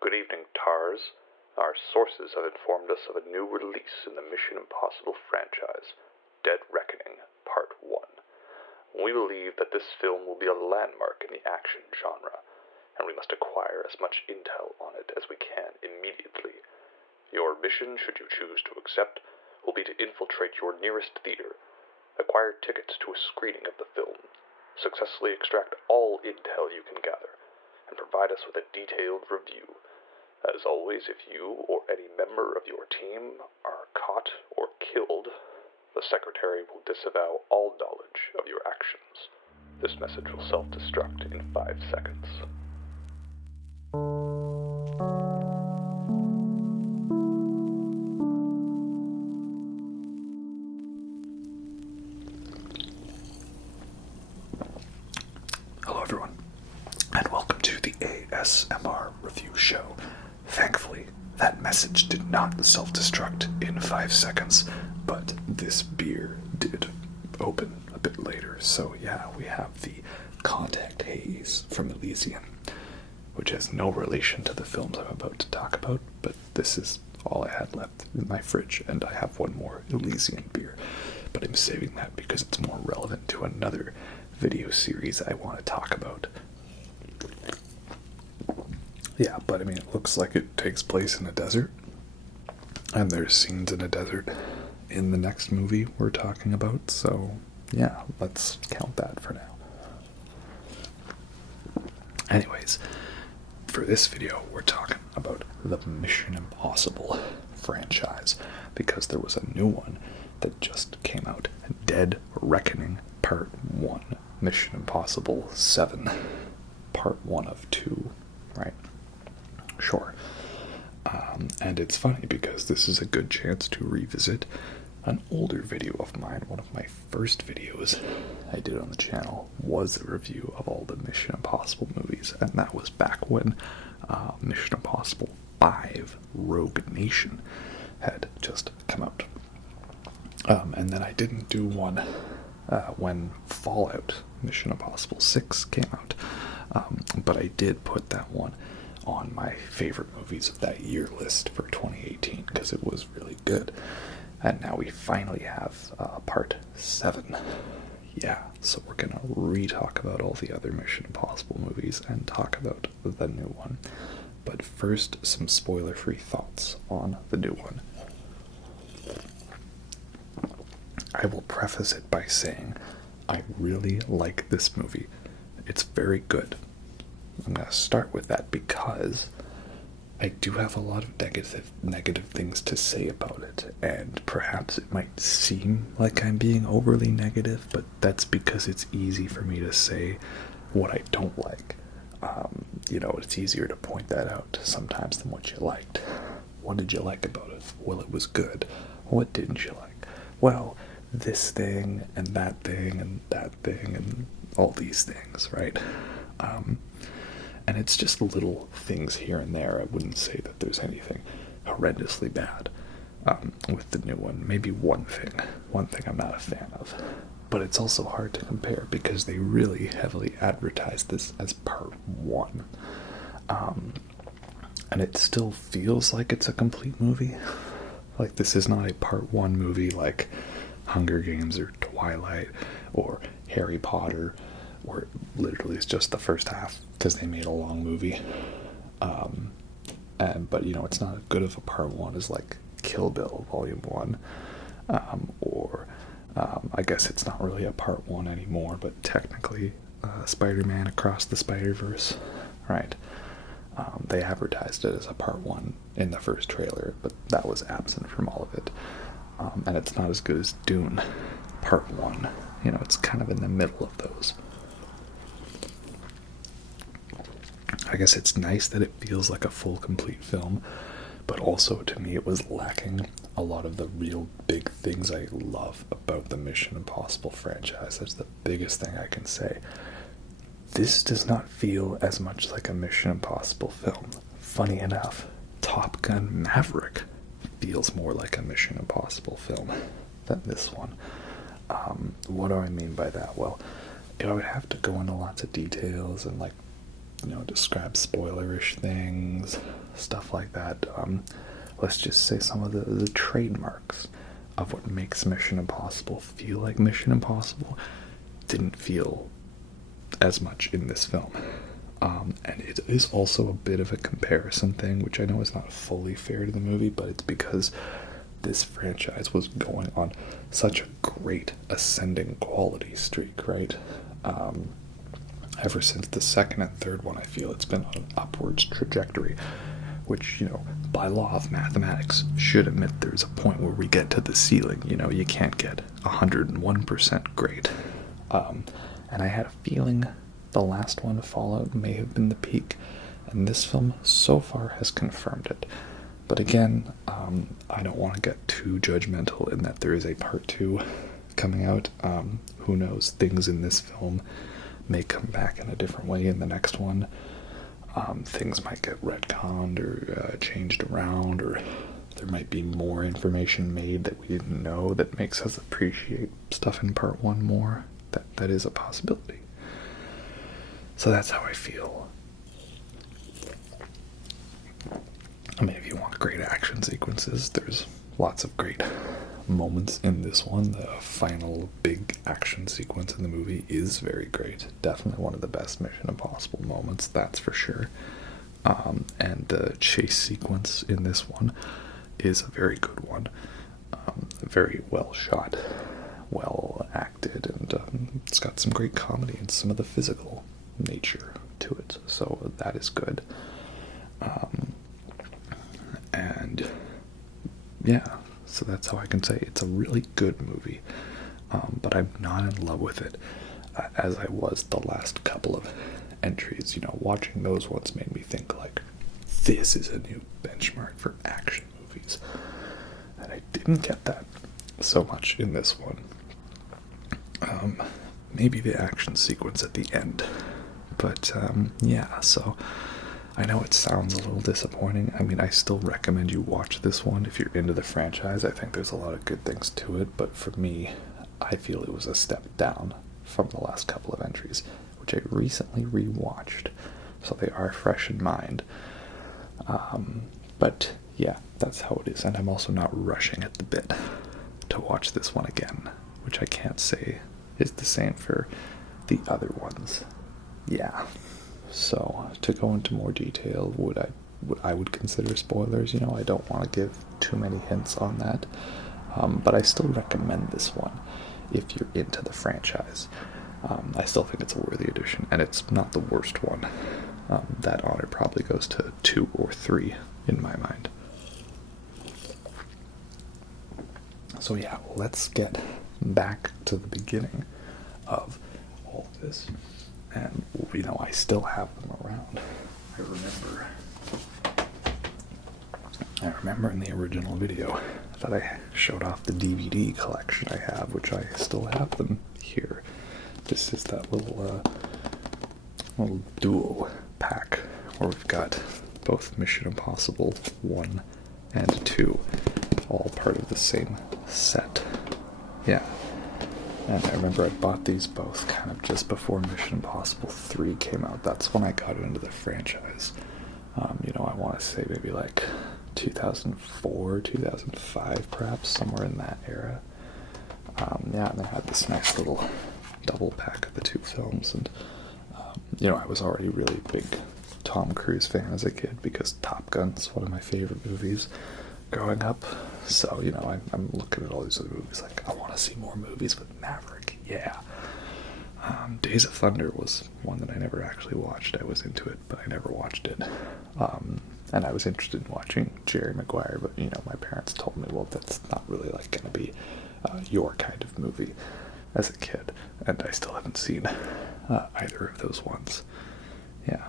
Good evening, TARS. Our sources have informed us of a new release in the Mission Impossible franchise, Dead Reckoning, Part 1. We believe that this film will be a landmark in the action genre, and we must acquire as much intel on it as we can immediately. Your mission, should you choose to accept, will be to infiltrate your nearest theater, acquire tickets to a screening of the film, successfully extract all intel you can gather, and provide us with a detailed review. As always, if you or any member of your team are caught or killed, the Secretary will disavow all knowledge of your actions. This message will self-destruct in 5 seconds. Hello everyone, and welcome to the ASMR review show. Thankfully, that message did not self-destruct in 5 seconds, but this beer did open a bit later. So yeah, we have the Contact Haze from Elysium, which has no relation to the films I'm about to talk about, but this is all I had left in my fridge, and I have one more Elysium beer, but I'm saving that because it's more relevant to another video series I want to talk about. Yeah, but I mean, it looks like it takes place in a desert, and there's scenes in a desert in the next movie we're talking about, so yeah, let's count that for now. Anyways, for this video, we're talking about the Mission Impossible franchise, because there was a new one that just came out, Dead Reckoning Part 1, Mission Impossible 7, Part 1 of 2, right? Sure. And it's funny because this is a good chance to revisit an older video of mine. One of my first videos I did on the channel was a review of all the Mission Impossible movies, and that was back when Mission Impossible 5 Rogue Nation had just come out. And then I didn't do one when Fallout Mission Impossible 6 came out, but I did put that one on my favorite movies of that year list for 2018 because it was really good. And now we finally have Part 7. Yeah, so we're gonna re-talk about all the other Mission Impossible movies and talk about the new one. But first, some spoiler-free thoughts on the new one. I will preface it by saying I really like this movie. It's very good. I'm going to start with that because I do have a lot of negative things to say about it, and perhaps it might seem like I'm being overly negative, but that's because it's easy for me to say what I don't like. It's easier to point that out sometimes than what you liked. What did you like about it? Well, it was good. What didn't you like? Well, this thing and that thing and that thing and all these things, right? And it's just little things here and there. I wouldn't say that there's anything horrendously bad with the new one. Maybe one thing I'm not a fan of. But it's also hard to compare because they really heavily advertise this as Part 1. And it still feels like it's a complete movie. Like, this is not a Part 1 movie like Hunger Games or Twilight or Harry Potter, where it literally is just the first half because they made a long movie. But it's not as good of a Part 1 as like Kill Bill Volume 1, or I guess it's not really a Part 1 anymore, but technically Spider-Man Across the Spider-Verse, right? They advertised it as a Part 1 in the first trailer, but that was absent from all of it. And it's not as good as Dune Part 1. It's kind of in the middle of those. I guess it's nice that it feels like a full, complete film, but also to me it was lacking a lot of the real big things I love about the Mission Impossible franchise. That's the biggest thing I can say. This does not feel as much like a Mission Impossible film. Funny enough, Top Gun Maverick feels more like a Mission Impossible film than this one. What do I mean by that? Well, I would have to go into lots of details and describe spoilerish things, stuff like that. Let's just say some of the trademarks of what makes Mission Impossible feel like Mission Impossible didn't feel as much in this film. And it is also a bit of a comparison thing, which I know is not fully fair to the movie, but it's because this franchise was going on such a great ascending quality streak, right? Ever since the second and third one, I feel it's been on an upwards trajectory, which, by law of mathematics, should admit there's a point where we get to the ceiling. You can't get 101% great. And I had a feeling the last one, Fallout, may have been the peak, and this film so far has confirmed it. But again, I don't want to get too judgmental in that there is a part 2 coming out. Who knows, things in this film may come back in a different way in the next one. Things might get retconned or changed around, or there might be more information made that we didn't know that makes us appreciate stuff in part 1 more. That is a possibility. So that's how I feel. I mean, if you want great action sequences, there's lots of great moments in this one. The final big action sequence in the movie is very great. Definitely one of the best Mission Impossible moments, that's for sure. And the chase sequence in this one is a very good one. Very well shot, well acted, and it's got some great comedy and some of the physical nature to it, so that is good. And yeah, so that's how I can say it's a really good movie, but I'm not in love with it as I was the last couple of entries. Watching those ones made me think, like, this is a new benchmark for action movies, and I didn't get that so much in this one. Maybe the action sequence at the end, but yeah, so I know it sounds a little disappointing. I mean, I still recommend you watch this one if you're into the franchise. I think there's a lot of good things to it, but for me, I feel it was a step down from the last couple of entries, which I recently rewatched, so they are fresh in mind. But yeah, that's how it is, and I'm also not rushing at the bit to watch this one again, which I can't say is the same for the other ones. Yeah. So, to go into more detail, I would consider spoilers. I don't want to give too many hints on that, but I still recommend this one if you're into the franchise. I still think it's a worthy addition, and it's not the worst one. That honor probably goes to 2 or 3 in my mind. So yeah, let's get back to the beginning of all of this. And, I still have them around. I remember in the original video that I showed off the DVD collection I have, which I still have them here. This is that little duo pack where we've got both Mission Impossible 1 and 2, all part of the same set. Yeah. And I remember I bought these both kind of just before Mission Impossible 3 came out. That's when I got into the franchise. I want to say maybe like 2004, 2005, perhaps, somewhere in that era. Yeah, and they had this nice little double pack of the 2 films. And, I was already really big Tom Cruise fan as a kid because Top Gun's one of my favorite movies growing up. So, I'm looking at all these other movies like, I want to see more movies with Maverick. Yeah. Days of Thunder was one that I never actually watched. I was into it, but I never watched it. And I was interested in watching Jerry Maguire, but, my parents told me, well, that's not really, like, going to be your kind of movie as a kid. And I still haven't seen either of those ones. Yeah.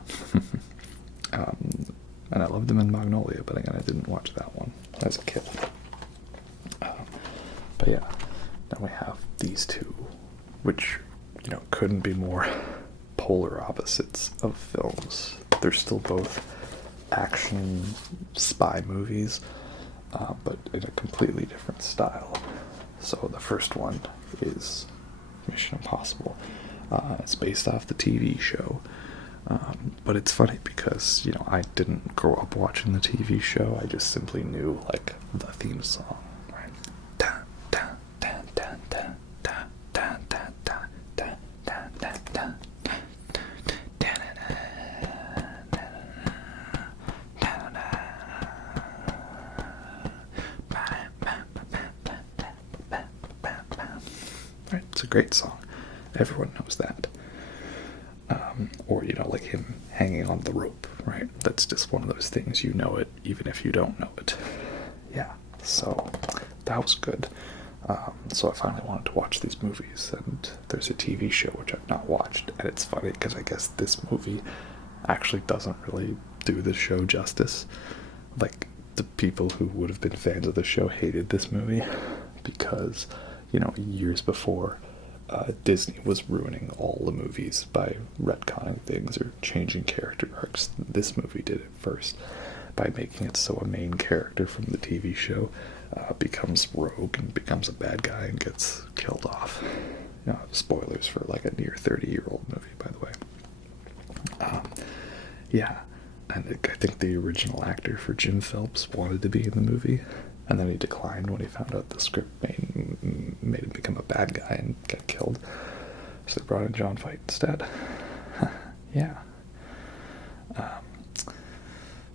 And I loved them in Magnolia, but again, I didn't watch that one as a kid. But yeah, then we have these two, which, couldn't be more polar opposites of films. They're still both action spy movies, but in a completely different style. So the first one is Mission Impossible. It's based off the TV show. But it's funny because, I didn't grow up watching the TV show. I just simply knew, like, the theme song, right? Dun, dun, dun, dun, dun, dun, dun, dun, dun, dun, dun, dun, dun. Right, it's a great song. Everyone knows that. Or, like him hanging on the rope, right? That's just one of those things, you know it, even if you don't know it. Yeah, so that was good. So I finally wanted to watch these movies, and there's a TV show which I've not watched, and it's funny because I guess this movie actually doesn't really do the show justice. Like, the people who would have been fans of the show hated this movie because, years before, Disney was ruining all the movies by retconning things or changing character arcs. This movie did it first by making it so a main character from the TV show becomes rogue and becomes a bad guy and gets killed off. Spoilers for like a near 30-year-old movie, by the way. Yeah, and I think the original actor for Jim Phelps wanted to be in the movie, and then he declined when he found out the script made him become a bad guy and get killed. So they brought in John Fight instead. Yeah.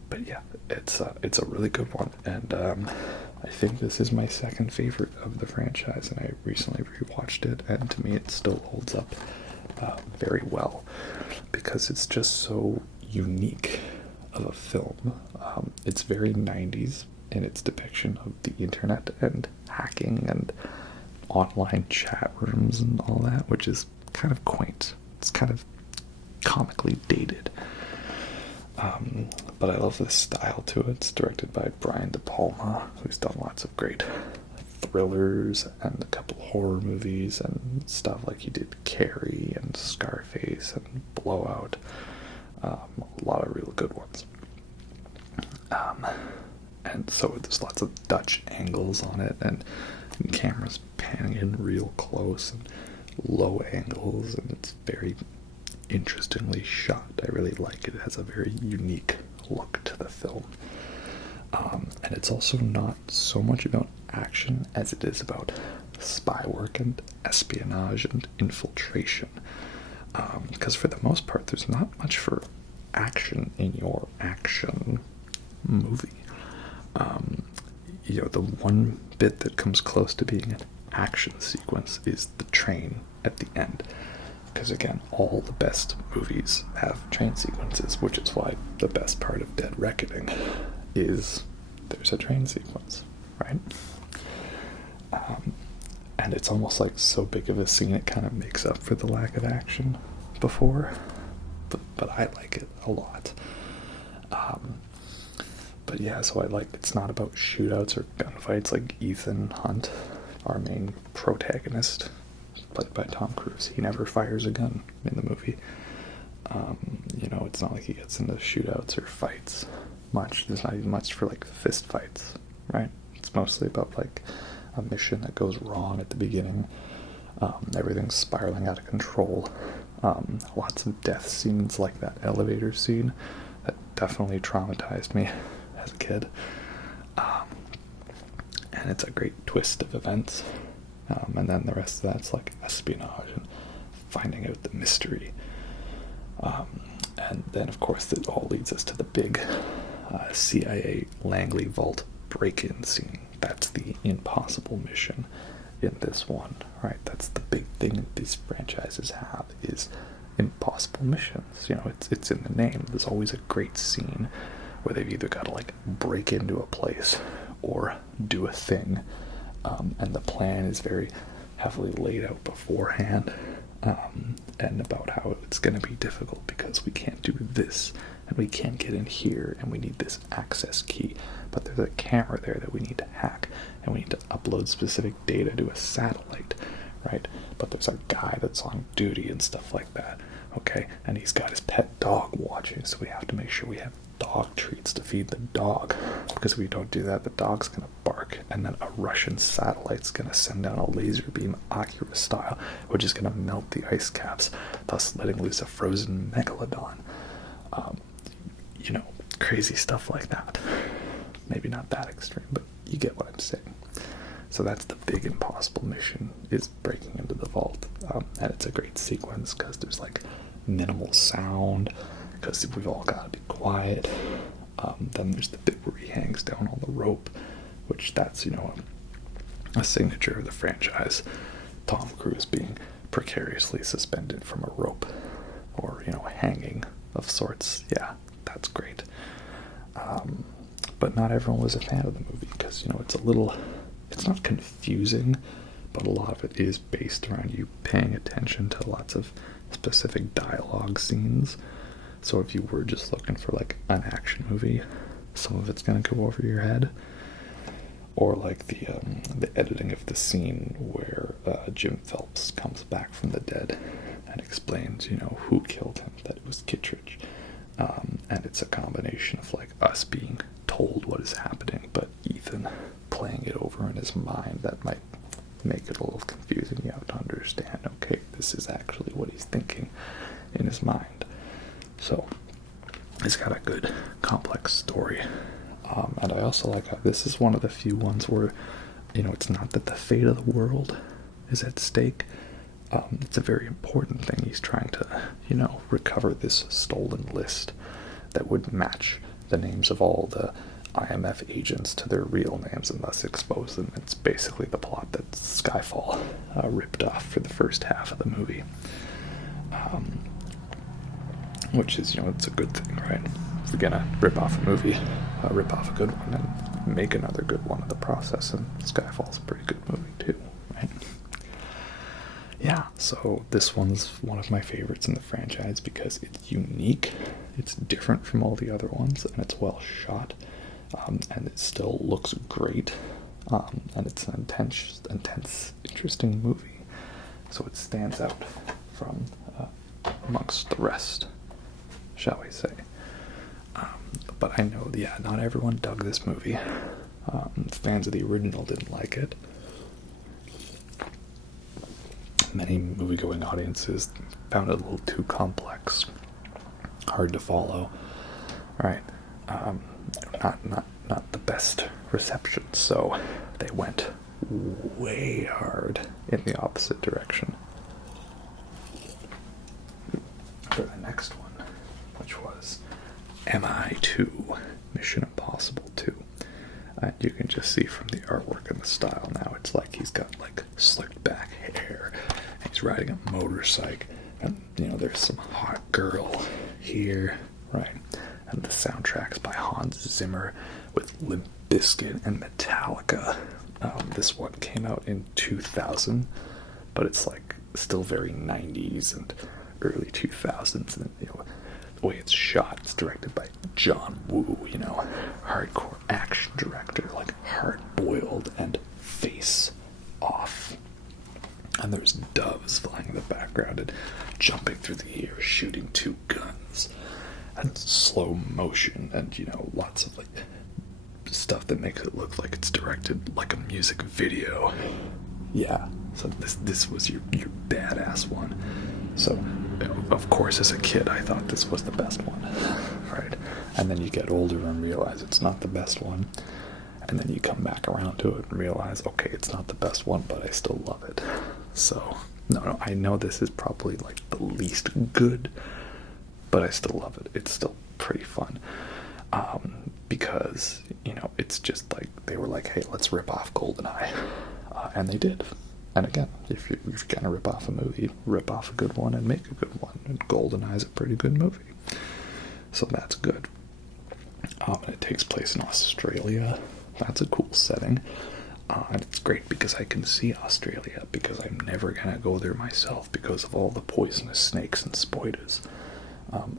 But yeah, it's a really good one, and I think this is my second favorite of the franchise, and I recently rewatched it, and to me it still holds up very well, because it's just so unique of a film. It's very 90s in its depiction of the internet and hacking and online chat rooms and all that, which is kind of quaint. It's kind of comically dated. But I love the style to it. It's directed by Brian De Palma, who's done lots of great thrillers and a couple horror movies and stuff, like he did Carrie and Scarface and Blowout. A lot of real good ones. And so there's lots of Dutch angles on it, and cameras panning in real close and low angles, and it's very interestingly shot. I really like it. It has a very unique look to the film. And it's also not so much about action as it is about spy work and espionage and infiltration. Because for the most part, there's not much for action in your action movie. The one bit that comes close to being an action sequence is the train at the end. Because again, all the best movies have train sequences, which is why the best part of Dead Reckoning is there's a train sequence, right? And it's almost like so big of a scene it kind of makes up for the lack of action before. But I like it a lot. But yeah, so it's not about shootouts or gunfights like Ethan Hunt, our main protagonist, played by Tom Cruise. He never fires a gun in the movie. It's not like he gets into shootouts or fights much. There's not even much for like fist fights, right? It's mostly about like a mission that goes wrong at the beginning. Everything's spiraling out of control. Lots of death scenes, like that elevator scene that definitely traumatized me as a kid. And it's a great twist of events. And then the rest of that's like espionage and finding out the mystery. And then, of course, it all leads us to the big CIA Langley Vault break-in scene. That's the impossible mission in this one, right? That's the big thing these franchises have, is impossible missions. It's in the name. There's always a great scene where they've either got to like break into a place or do a thing, and the plan is very heavily laid out beforehand, and about how it's going to be difficult because we can't do this and we can't get in here and we need this access key, but there's a camera there that we need to hack and we need to upload specific data to a satellite, right? But there's a guy that's on duty and stuff like that, okay? And he's got his pet dog watching, so we have to make sure we have dog treats to feed the dog, because if we don't do that, the dog's gonna bark, and then a Russian satellite's gonna send down a laser beam Akira style, which is gonna melt the ice caps, thus letting loose a frozen megalodon. You know, crazy stuff like that. Maybe not that extreme, but you get what I'm saying. So that's the big impossible mission, is breaking into the vault. And it's a great sequence because there's like minimal sound, because we've all got to be quiet. Then there's the bit where he hangs down on the rope, which that's, you know, a signature of the franchise. Tom Cruise being precariously suspended from a rope, or, you know, hanging of sorts. Yeah, that's great. But not everyone was a fan of the movie because, you know, it's not confusing, but a lot of it is based around you paying attention to lots of specific dialogue scenes. So if you were just looking for like an action movie, some of it's gonna go over your head. Or like the editing of the scene where Jim Phelps comes back from the dead and explains, you know, who killed him, that it was Kittredge. And it's a combination of like us being told what is happening, but Ethan playing it over in his mind. That might make it a little confusing. You have to understand, okay, this is actually what he's thinking in his mind. So it's got a good complex story. And I also like how this is one of the few ones where, you know, it's not that the fate of the world is at stake. It's a very important thing. He's trying to, you know, recover this stolen list that would match the names of all the IMF agents to their real names and thus expose them. It's basically the plot that Skyfall ripped off for the first half of the movie. Which is, you know, it's a good thing, right? If we're gonna rip off a movie, rip off a good one and make another good one in the process, and Skyfall's a pretty good movie too, right? Yeah, so this one's one of my favorites in the franchise because it's unique, it's different from all the other ones, and it's well shot, and it still looks great, and it's an intense, interesting movie, so it stands out from amongst the rest, shall we say. But I know, yeah, not everyone dug this movie. Fans of the original didn't like it. Many movie-going audiences found it a little too complex, hard to follow. Right? Not the best reception. So they went way hard in the opposite direction for the next one, which was MI2, Mission Impossible 2. And you can just see from the artwork and the style now, it's like he's got like slicked back hair, and he's riding a motorcycle, and, you know, there's some hot girl here, right? And the soundtrack's by Hans Zimmer with Limp Bizkit and Metallica. This one came out in 2000, but it's like still very 90s and early 2000s, and, you know, the way it's shot, it's directed by John Woo, you know, hardcore action director, like hard-boiled and face off. And there's doves flying in the background and jumping through the air, shooting two guns, and slow motion, and, you know, lots of like stuff that makes it look like it's directed like a music video. Yeah, so this was your badass one. So, of course, as a kid, I thought this was the best one, right? And then you get older and realize it's not the best one. And then you come back around to it and realize, okay, it's not the best one, but I still love it. So, no, I know this is probably like the least good, but I still love it. It's still pretty fun. Because, you know, it's just like, they were like, hey, let's rip off GoldenEye. And they did. And again, if you're gonna rip off a movie, rip off a good one and make a good one. And GoldenEye's a pretty good movie. So that's good. And it takes place in Australia. That's a cool setting. And it's great because I can see Australia, because I'm never gonna go there myself because of all the poisonous snakes and spiders.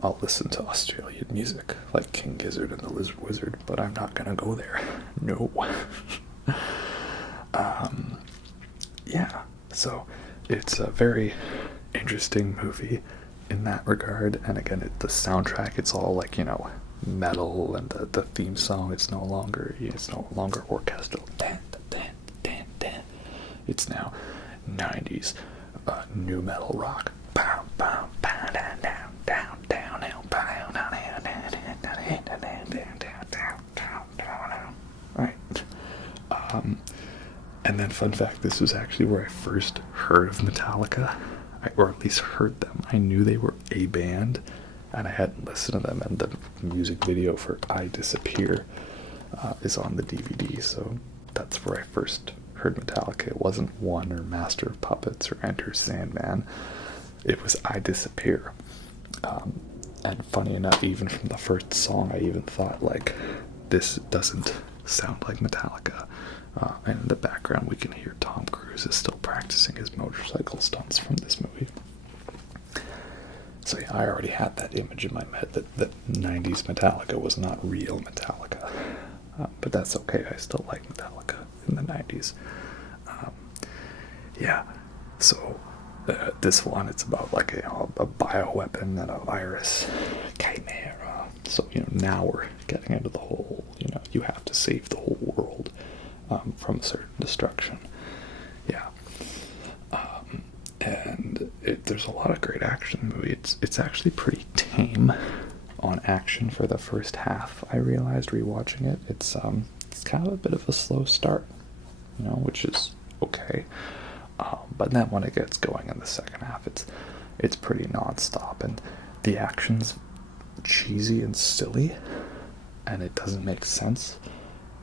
I'll listen to Australian music, like King Gizzard and the Lizard Wizard, but I'm not gonna go there. No. Yeah, so it's a very interesting movie in that regard, and again, the soundtrack, it's all like, you know, metal, and the theme song, it's no longer orchestral. It's now 90s new metal rock. And then, fun fact, this was actually where I first heard of Metallica, or at least heard them. I knew they were a band, and I hadn't listened to them, and the music video for I Disappear is on the DVD, so that's where I first heard Metallica. It wasn't One or Master of Puppets or Enter Sandman. It was I Disappear. And funny enough, even from the first song, I even thought, like, this doesn't sound like Metallica. And in the background, we can hear Tom Cruise is still practicing his motorcycle stunts from this movie. So yeah, I already had that image in my head that 90s Metallica was not real Metallica. But that's okay, I still like Metallica in the 90s. Yeah, so this one, it's about like a bioweapon and a virus chimera. So, now we're getting into the whole, you have to save the whole world from certain destruction. Yeah. And there's a lot of great action in the movie. It's actually pretty tame on action for the first half. I realized rewatching it, it's kind of a bit of a slow start, which is okay. But then when it gets going in the second half, it's pretty nonstop, and the action's cheesy and silly, and it doesn't make sense,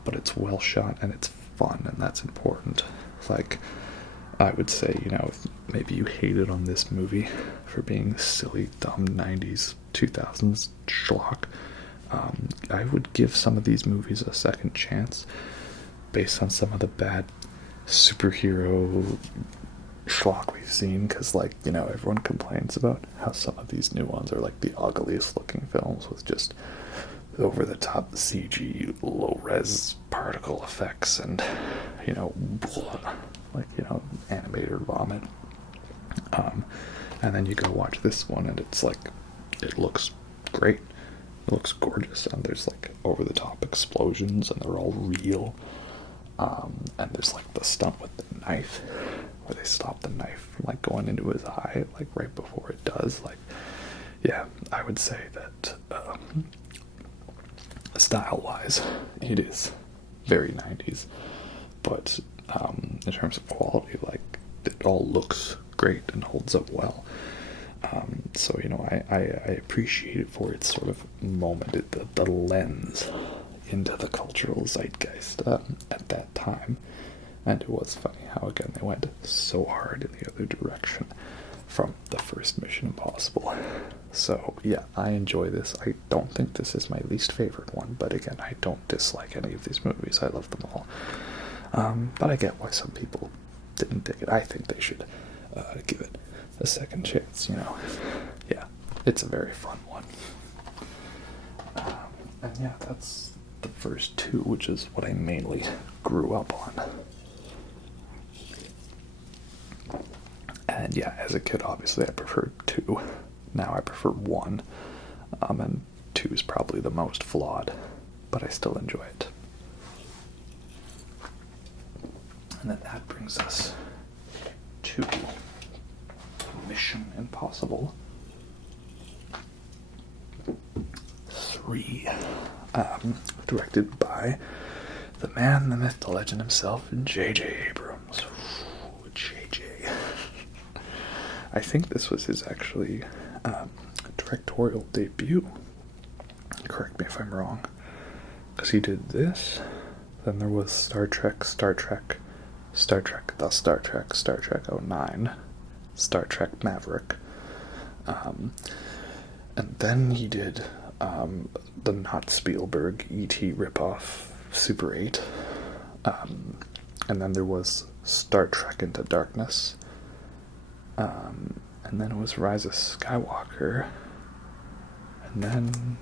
but it's well shot and it's fun, and that's important. Like, I would say, if maybe you hated on this movie for being silly, dumb 90s, 2000s schlock, I would give some of these movies a second chance based on some of the bad superhero schlock we've seen, because everyone complains about how some of these new ones are like the ugliest looking films with just over the top CG, low res particle effects, and animated vomit. And then you go watch this one, and it's like, it looks great, it looks gorgeous, and there's like over the top explosions, and they're all real. And there's like the stunt with the knife, where they stop the knife from like going into his eye, like right before it does. Like, yeah, I would say that style-wise, it is very 90s, but in terms of quality, like, it all looks great and holds up well. So I appreciate it for its sort of moment, the lens into the cultural zeitgeist at that time. And it was funny how, again, they went so hard in the other direction from the first Mission Impossible. So yeah, I enjoy this. I don't think this is my least favorite one, but again, I don't dislike any of these movies. I love them all. But I get why some people didn't dig it. I think they should give it a second chance, Yeah, it's a very fun one. And yeah, that's the first two, which is what I mainly grew up on. And yeah, as a kid, obviously, I preferred 2. Now I prefer 1. And 2 is probably the most flawed, but I still enjoy it. And then that brings us to Mission Impossible 3. Directed by the man, the myth, the legend himself, J.J. Abrams. Ooh, J.J. I think this was his actually directorial debut. Correct me if I'm wrong. Because he did this. Then there was Star Trek, the Star Trek 09, Star Trek Maverick. And then he did the not Spielberg E.T. ripoff Super 8. And then there was Star Trek Into Darkness. And then it was Rise of Skywalker. And then...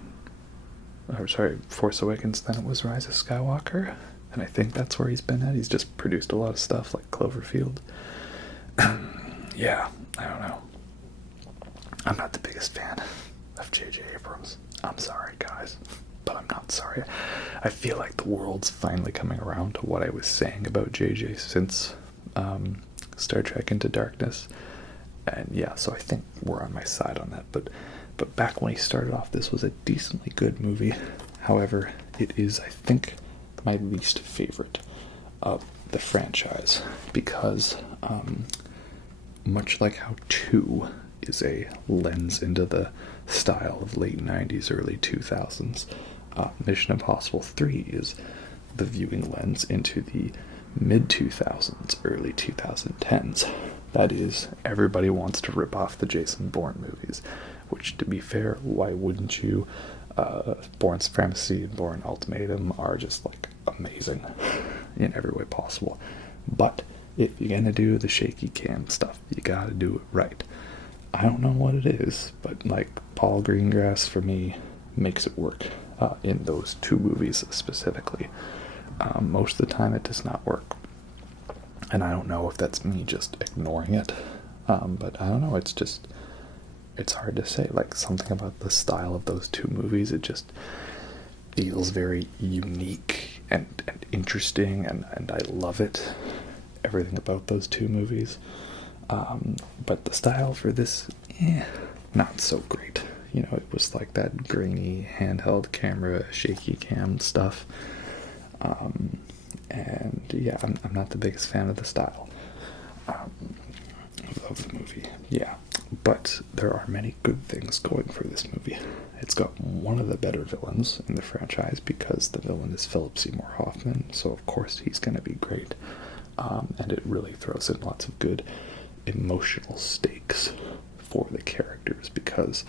Force Awakens, then it was Rise of Skywalker. And I think that's where he's been at. He's just produced a lot of stuff like Cloverfield. Yeah, I don't know. I'm not the biggest fan of J.J. Abrams. I'm sorry, guys, but I'm not sorry. I feel like the world's finally coming around to what I was saying about J.J. since Star Trek Into Darkness. And yeah, so I think we're on my side on that. But back when he started off, this was a decently good movie. However, it is, I think, my least favorite of the franchise, because much like how 2 is a lens into the style of late 90s, early 2000s, Mission Impossible 3 is the viewing lens into the mid 2000s, early 2010s. That is, everybody wants to rip off the Jason Bourne movies, which, to be fair, why wouldn't you? Bourne Supremacy and Bourne Ultimatum are just like amazing in every way possible. But if you're gonna do the shaky cam stuff, you gotta do it right. I don't know what it is, but like Paul Greengrass for me makes it work in those 2 movies specifically. Most of the time it does not work, and I don't know if that's me just ignoring it, but I don't know, it's hard to say. Like, something about the style of those 2 movies, it just feels very unique and interesting, and I love it, everything about those 2 movies. But the style for this, not so great. You know, it was like that grainy handheld camera, shaky cam stuff. And yeah, I'm not the biggest fan of the style of the movie. Yeah, but there are many good things going for this movie. It's got one of the better villains in the franchise, because the villain is Philip Seymour Hoffman, so of course he's going to be great. And it really throws in lots of good emotional stakes for the characters, because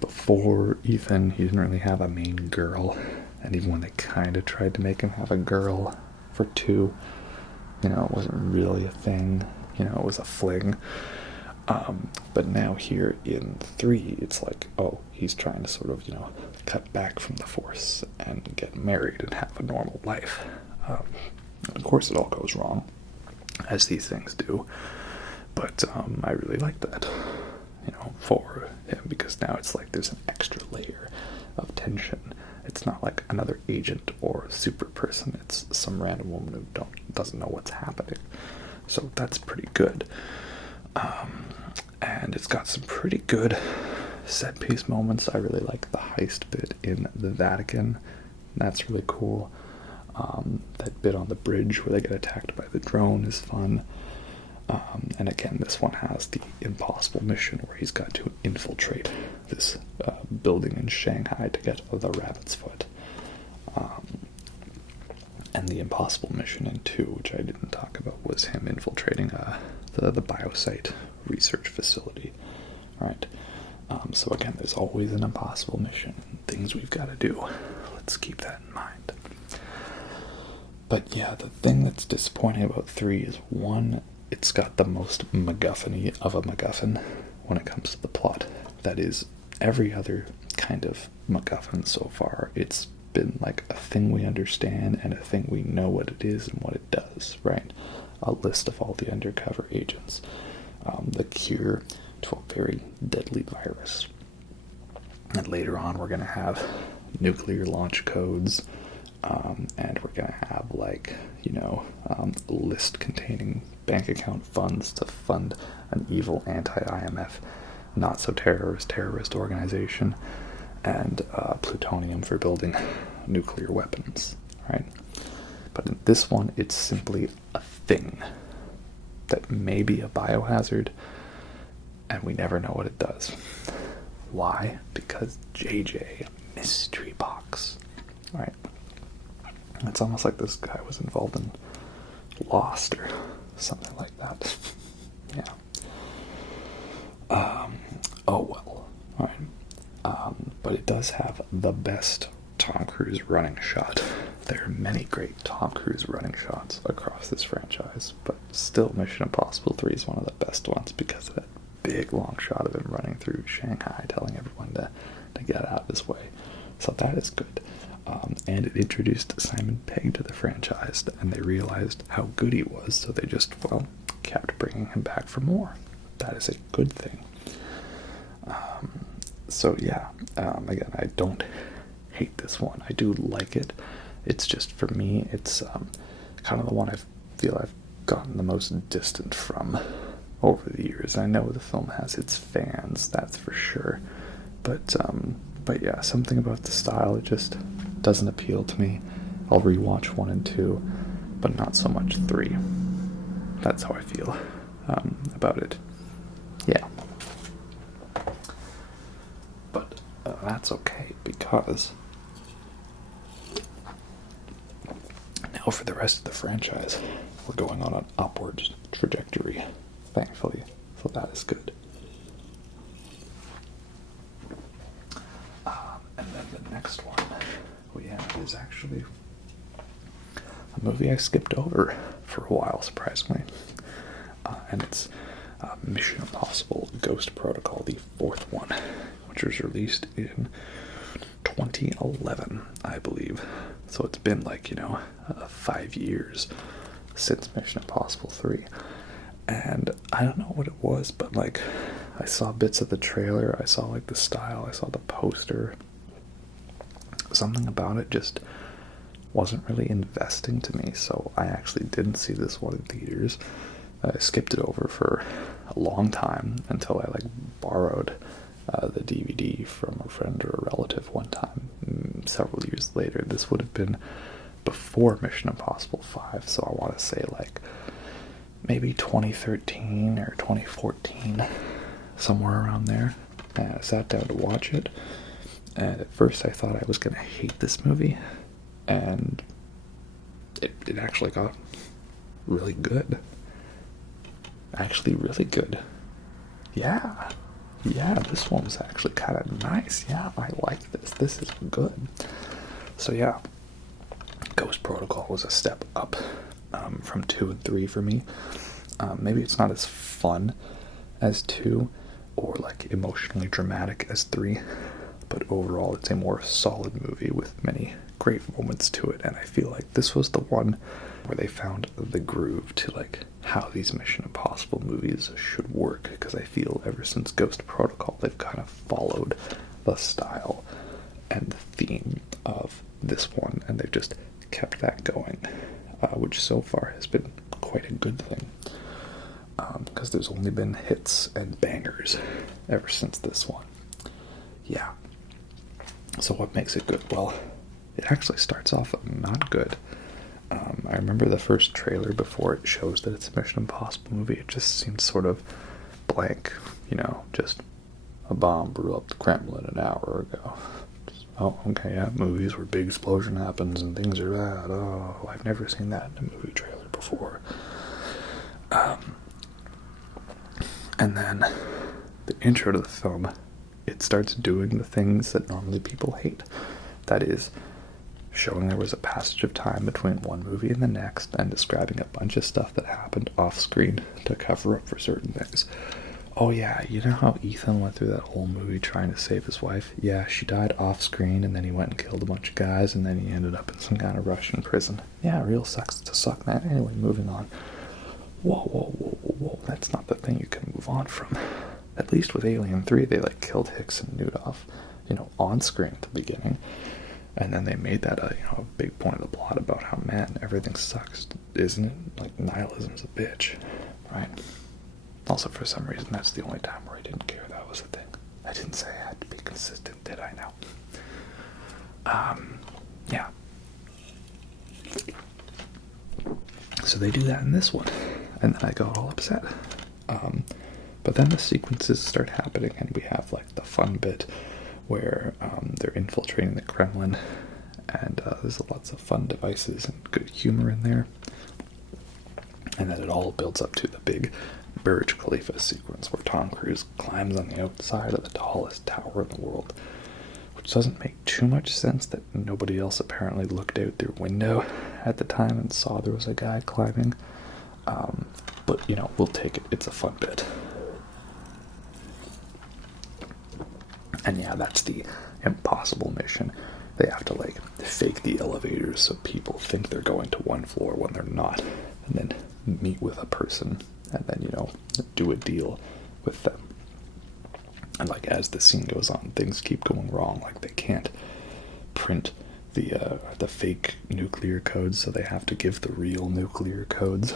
before Ethan, he didn't really have a main girl, and even when they kind of tried to make him have a girl for 2, you know, it wasn't really a thing, you know, it was a fling. But now here in 3, it's like, oh, he's trying to sort of, you know, cut back from the Force and get married and have a normal life. Of course it all goes wrong, as these things do, but I really like that, you know, for him, because now it's like there's an extra layer of tension. It's not like another agent or super person, it's some random woman who doesn't know what's happening, so that's pretty good. And it's got some pretty good set-piece moments. I really like the heist bit in the Vatican. That's really cool. That bit on the bridge where they get attacked by the drone is fun. And again, this one has the impossible mission where he's got to infiltrate this building in Shanghai to get the rabbit's foot. And the impossible mission in 2, which I didn't talk about, was him infiltrating the biosite research facility. Right. So again, there's always an impossible mission and things we've got to do. Let's keep that in mind. But yeah, the thing that's disappointing about 3 is, 1, it's got the most MacGuffin-y of a MacGuffin when it comes to the plot. That is, every other kind of MacGuffin so far, it's been like a thing we understand and a thing we know what it is and what it does, right? A list of all the undercover agents. The cure to a very deadly virus. And later on, we're going to have nuclear launch codes, and we're going to have, like, you know, a list containing bank account funds to fund an evil anti-IMF, not-so-terrorist organization, and plutonium for building nuclear weapons, right? But in this one, it's simply a thing that may be a biohazard, and we never know what it does. Why? Because JJ, mystery box, right? It's almost like this guy was involved in Lost or something like that. Yeah. Oh well. Alright. But it does have the best Tom Cruise running shot. There are many great Tom Cruise running shots across this franchise, but still Mission Impossible 3 is one of the best ones because of that big long shot of him running through Shanghai telling everyone to get out of his way. So that is good. And it introduced Simon Pegg to the franchise, and they realized how good he was, so they just, well, kept bringing him back for more. That is a good thing. So yeah, again, I don't hate this one. I do like it. It's just, for me, it's kind of the one I feel I've gotten the most distant from over the years. I know the film has its fans, that's for sure. But yeah, something about the style, it just doesn't appeal to me. I'll rewatch 1 and 2, but not so much 3. That's how I feel about it. Yeah. But that's okay, because now for the rest of the franchise, we're going on an upward trajectory, thankfully, so that is good. And then the next one we have is actually a movie I skipped over for a while, surprisingly. And it's Mission Impossible Ghost Protocol, the 4th one, which was released in 2011, I believe. So it's been 5 years since Mission Impossible 3. And I don't know what it was, but I saw bits of the trailer, I saw the style, I saw the poster. Something about it just wasn't really investing to me, so I actually didn't see this one in theaters. I skipped it over for a long time until I borrowed the DVD from a friend or a relative one time several years later. This would have been before Mission Impossible 5, so I want to say maybe 2013 or 2014, somewhere around there. I sat down to watch it, and at first I thought I was going to hate this movie, and it actually got really good. Actually really good. Yeah, this one was actually kind of nice. Yeah, I like this. This is good. So yeah, Ghost Protocol was a step up from 2 and 3 for me. Maybe it's not as fun as 2 or emotionally dramatic as 3, but overall it's a more solid movie with many great moments to it, and I feel like this was the one where they found the groove to how these Mission Impossible movies should work, because I feel ever since Ghost Protocol they've kind of followed the style and the theme of this one, and they've just kept that going, which so far has been quite a good thing, because there's only been hits and bangers ever since this one. Yeah. So what makes it good? Well, it actually starts off not good. I remember the first trailer before it shows that it's a Mission Impossible movie. It just seemed sort of blank, just a bomb blew up the Kremlin an hour ago. Oh, okay, yeah, movies where big explosion happens and things are bad. Oh, I've never seen that in a movie trailer before. And then the intro to the film, it starts doing the things that normally people hate. That is, showing there was a passage of time between one movie and the next, and describing a bunch of stuff that happened off screen to cover up for certain things. Oh yeah, you know how Ethan went through that whole movie trying to save his wife? Yeah, she died off screen, and then he went and killed a bunch of guys, and then he ended up in some kind of Russian prison. Yeah, real sucks to suck, man. Anyway, moving on. Whoa, that's not the thing you can move on from. At least with Alien 3, they killed Hicks and Newt off, on screen at the beginning. And then they made that a big point of the plot about how, man, everything sucks, isn't it? Nihilism's a bitch, right? Also, for some reason, that's the only time where I didn't care that was a thing. I didn't say I had to be consistent, did I now? Yeah. So they do that in this one, and then I got all upset. But then the sequences start happening, and we have the fun bit where they're infiltrating the Kremlin, and there's lots of fun devices and good humor in there. And then it all builds up to the big Burj Khalifa sequence where Tom Cruise climbs on the outside of the tallest tower in the world, which doesn't make too much sense that nobody else apparently looked out their window at the time and saw there was a guy climbing. But, we'll take it. It's a fun bit. And yeah, that's the impossible mission. They have to fake the elevators so people think they're going to one floor when they're not, and then meet with a person, and then do a deal with them. And as the scene goes on, things keep going wrong. They can't print the fake nuclear codes, so they have to give the real nuclear codes.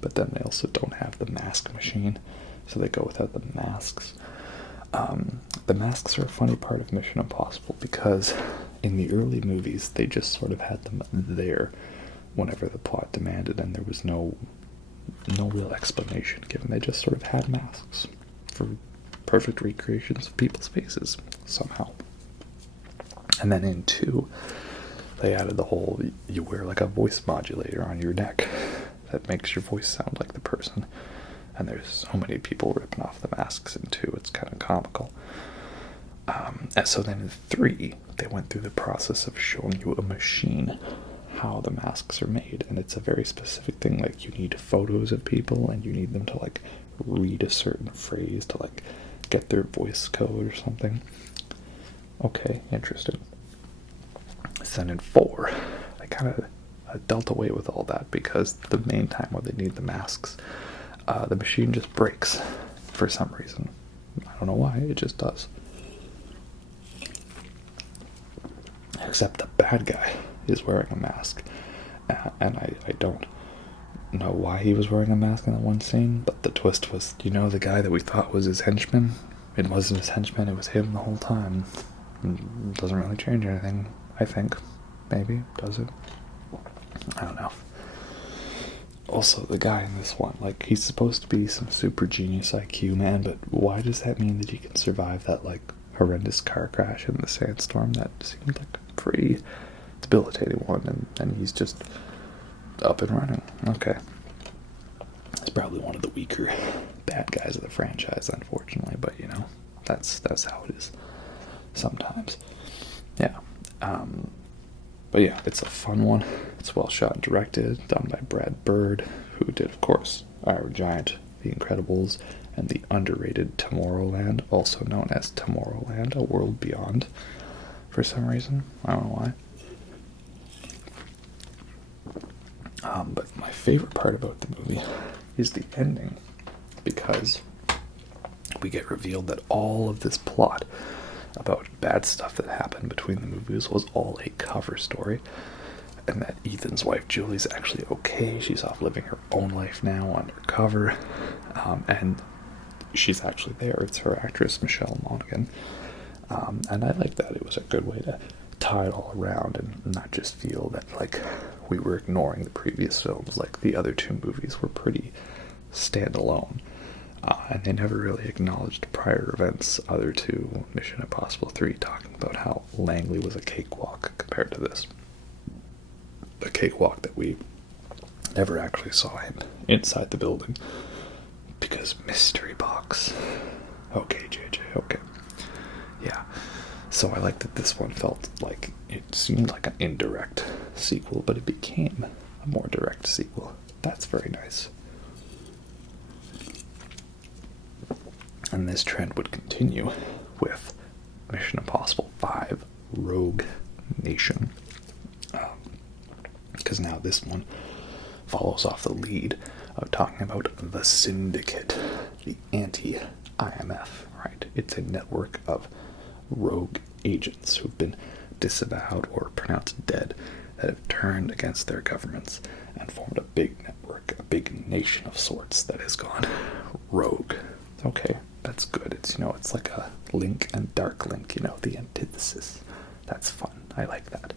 But then they also don't have the mask machine, so they go without the masks. The masks are a funny part of Mission Impossible because in the early movies they just sort of had them there whenever the plot demanded, and there was no real explanation given. They just sort of had masks for perfect recreations of people's faces somehow. And then in 2, they added the whole, you wear like a voice modulator on your neck that makes your voice sound like the person. And there's so many people ripping off the masks in 2, it's kind of comical. And so then in 3, they went through the process of showing you a machine how the masks are made, and it's a very specific thing. Like, you need photos of people, and you need them to like read a certain phrase to like get their voice code or something. Okay, interesting. So then in 4, I kind of dealt away with all that, because the main time where they need the masks, the machine just breaks for some reason. I don't know why, it just does. Except the bad guy is wearing a mask, and I don't know why he was wearing a mask in that one scene, but the twist was, the guy that we thought was his henchman, it wasn't his henchman, it was him the whole time. It doesn't really change anything, I think. Maybe, does it? I don't know. Also, the guy in this one, like, he's supposed to be some super genius IQ man, but why does that mean that he can survive that, like, horrendous car crash in the sandstorm? That seemed like a pretty debilitating one, and he's just up and running. Okay. He's probably one of the weaker bad guys of the franchise, unfortunately, but, that's how it is sometimes. Yeah. But yeah, it's a fun one. It's well shot and directed, done by Brad Bird, who did, of course, Iron Giant, The Incredibles, and the underrated Tomorrowland, also known as Tomorrowland, A World Beyond, for some reason. I don't know why. But my favorite part about the movie is the ending, because we get revealed that all of this plot about bad stuff that happened between the movies was all a cover story, and that Ethan's wife Julie's actually okay. She's off living her own life now undercover, and she's actually there. It's her actress Michelle Monaghan, and I like that. It was a good way to tie it all around and not just feel that like we were ignoring the previous films. Like, the other 2 movies were pretty standalone. And they never really acknowledged prior events, other to Mission Impossible 3, talking about how Langley was a cakewalk compared to this. A cakewalk that we never actually saw him inside the building, because mystery box. Okay, JJ, okay. Yeah, so I like that this one felt like it seemed like an indirect sequel, but it became a more direct sequel. That's very nice. And this trend would continue with Mission Impossible 5, Rogue Nation. Because now this one follows off the lead of talking about the Syndicate, the anti-IMF, right? It's a network of rogue agents who've been disavowed or pronounced dead that have turned against their governments and formed a big network, a big nation of sorts that has gone rogue. Okay, that's good. It's like a Link and Dark Link, the antithesis. That's fun. I like that.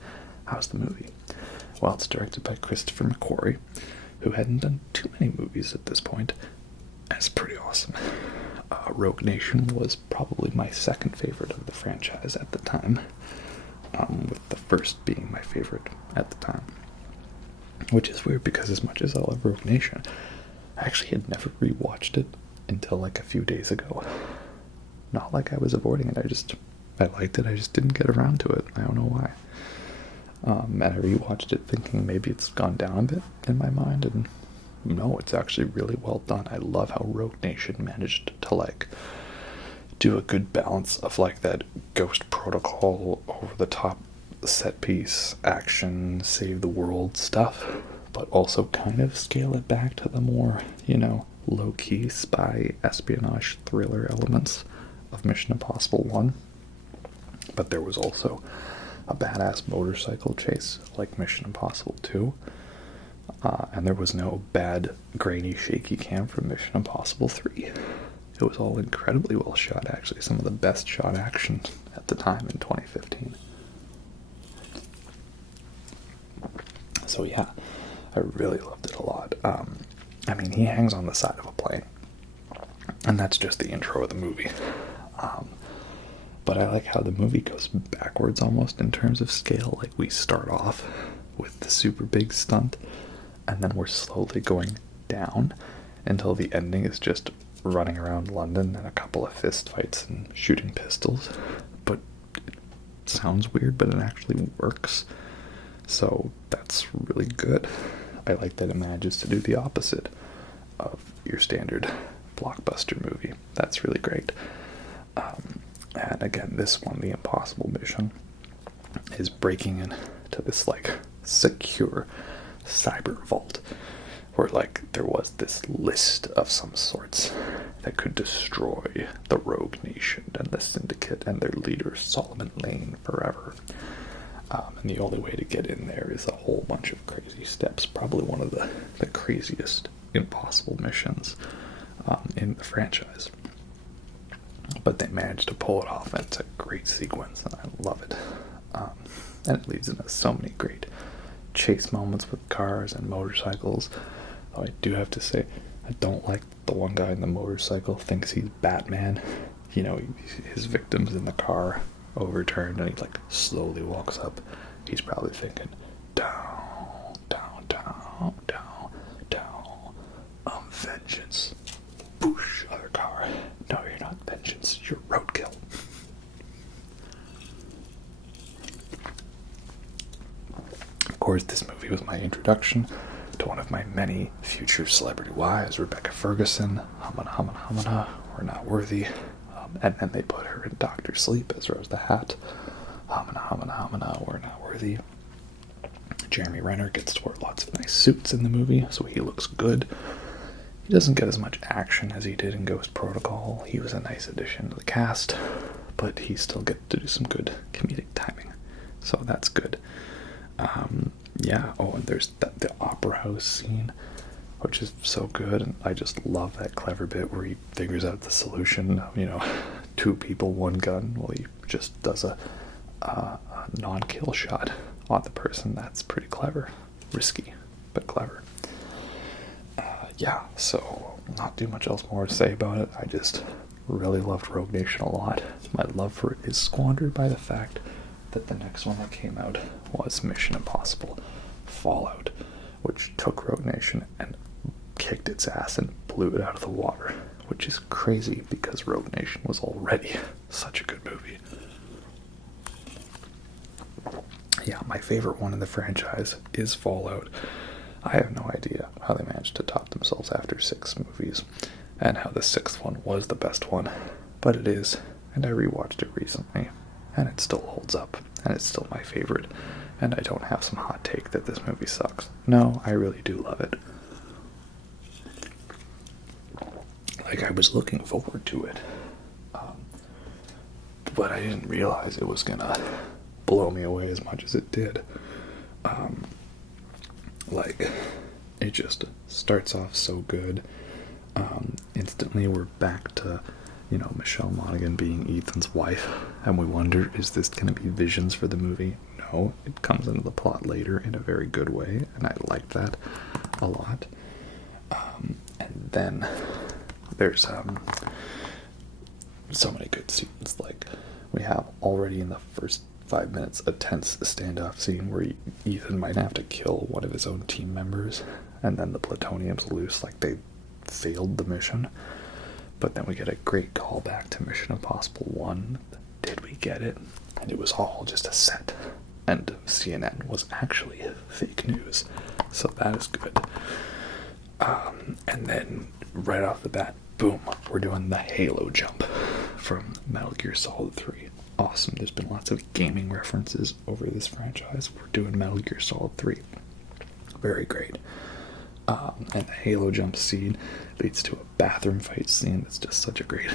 How's the movie? Well, it's directed by Christopher McQuarrie, who hadn't done too many movies at this point. And it's pretty awesome. Rogue Nation was probably my second favorite of the franchise at the time, with the first being my favorite at the time. Which is weird, because as much as I love Rogue Nation, I actually had never rewatched it until like a few days ago. Not like I was avoiding it, I liked it, I just didn't get around to it. I don't know why. And I rewatched it thinking maybe it's gone down a bit in my mind, and no, it's actually really well done. I love how Rogue Nation managed to like do a good balance of like that Ghost Protocol over the top set piece action, save the world stuff, but also kind of scale it back to the more, low-key spy espionage thriller elements of Mission Impossible 1. But there was also a badass motorcycle chase like Mission Impossible 2. And there was no bad, grainy, shaky cam from Mission Impossible 3. It was all incredibly well shot, actually. Some of the best shot action at the time in 2015. So yeah, I really loved it a lot. I mean, he hangs on the side of a plane, and that's just the intro of the movie. But I like how the movie goes backwards almost in terms of scale. Like, we start off with the super big stunt, and then we're slowly going down until the ending is just running around London and a couple of fist fights and shooting pistols. But it sounds weird, but it actually works. So that's really good. I like that it manages to do the opposite of your standard blockbuster movie. That's really great. And again, this one, the impossible mission, is breaking into this, like, secure cyber vault where, like, there was this list of some sorts that could destroy the Rogue Nation and the Syndicate and their leader, Solomon Lane, forever. And the only way to get in there is a whole bunch of crazy steps. Probably one of the craziest impossible missions in the franchise. But they managed to pull it off, and it's a great sequence, and I love it. And it leads into so many great chase moments with cars and motorcycles. Though I do have to say, I don't like the one guy in the motorcycle thinks he's Batman. You know, his victim's in the car, overturned, and he, like, slowly walks up. He's probably thinking, down, down, down, down, down, vengeance. Boosh, other car. No, you're not vengeance, you're roadkill. Of course, this movie was my introduction to one of my many future celebrity wives, Rebecca Ferguson. Hamana, we're not worthy. And then they put her in Dr. Sleep as Rose the Hat. Hamana, we're not worthy. Jeremy Renner gets to wear lots of nice suits in the movie, so he looks good. He doesn't get as much action as he did in Ghost Protocol. He was a nice addition to the cast, but he still gets to do some good comedic timing, so that's good. Yeah, and there's the opera house scene, which is so good, and I just love that clever bit where he figures out the solution, 2 people, 1 gun. Well, he just does a non-kill shot on the person. That's pretty clever. Risky, but clever. Yeah, so not too much else more to say about it. I just really loved Rogue Nation a lot. My love for it is squandered by the fact that the next one that came out was Mission Impossible Fallout, which took Rogue Nation and kicked its ass and blew it out of the water, which is crazy because Rogue Nation was already such a good movie. Yeah, my favorite one in the franchise is Fallout. I have no idea how they managed to top themselves after 6 movies, and how the 6th one was the best one, but it is, and I rewatched it recently, and it still holds up, and it's still my favorite, and I don't have some hot take that this movie sucks. No, I really do love it. Like, I was looking forward to it, but I didn't realize it was gonna blow me away as much as it did. Like, it just starts off so good. Instantly we're back to, Michelle Monaghan being Ethan's wife, and we wonder, is this going to be visions for the movie? No, it comes into the plot later in a very good way, and I like that a lot. And then there's so many good scenes. Like, we have already in the first 5 minutes a tense standoff scene where Ethan might have to kill one of his own team members, and then the plutonium's loose, like they failed the mission. But then we get a great callback to Mission Impossible 1. Did we get it? And it was all just a set, and CNN was actually fake news, so that is good. And then right off the bat, boom, we're doing the Halo jump from Metal Gear Solid 3. Awesome. There's been lots of gaming references over this franchise. We're doing Metal Gear Solid 3. Very great. And the Halo jump scene leads to a bathroom fight scene that's just such a great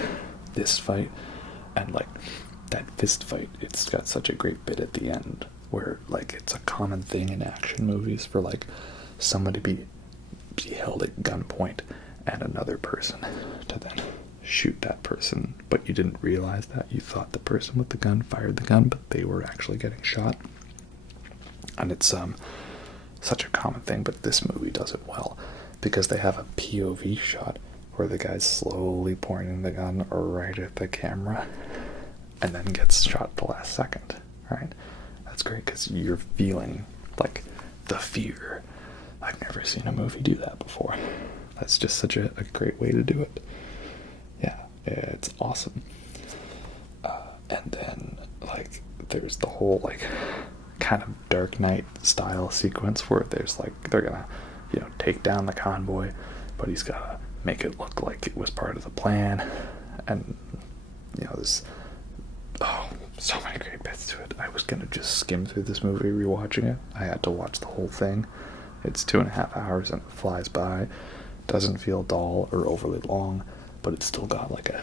fist fight. And, like, that fist fight, it's got such a great bit at the end where, like, it's a common thing in action movies for, like, somebody to be held at gunpoint and another person to then shoot that person, but you didn't realize that. You thought the person with the gun fired the gun, but they were actually getting shot. And it's such a common thing, but this movie does it well because they have a POV shot where the guy's slowly pointing the gun right at the camera and then gets shot at the last second, right? That's great because you're feeling like the fear. I've never seen a movie do that before. That's just such a great way to do it. Yeah, it's awesome. And then, like, there's the whole, like, kind of Dark Knight style sequence where there's, like, they're gonna, take down the convoy, but he's gotta make it look like it was part of the plan. And, there's, so many great bits to it. I was gonna just skim through this movie rewatching it. I had to watch the whole thing. It's 2.5 hours and it flies by. Doesn't feel dull or overly long, but it's still got, like, a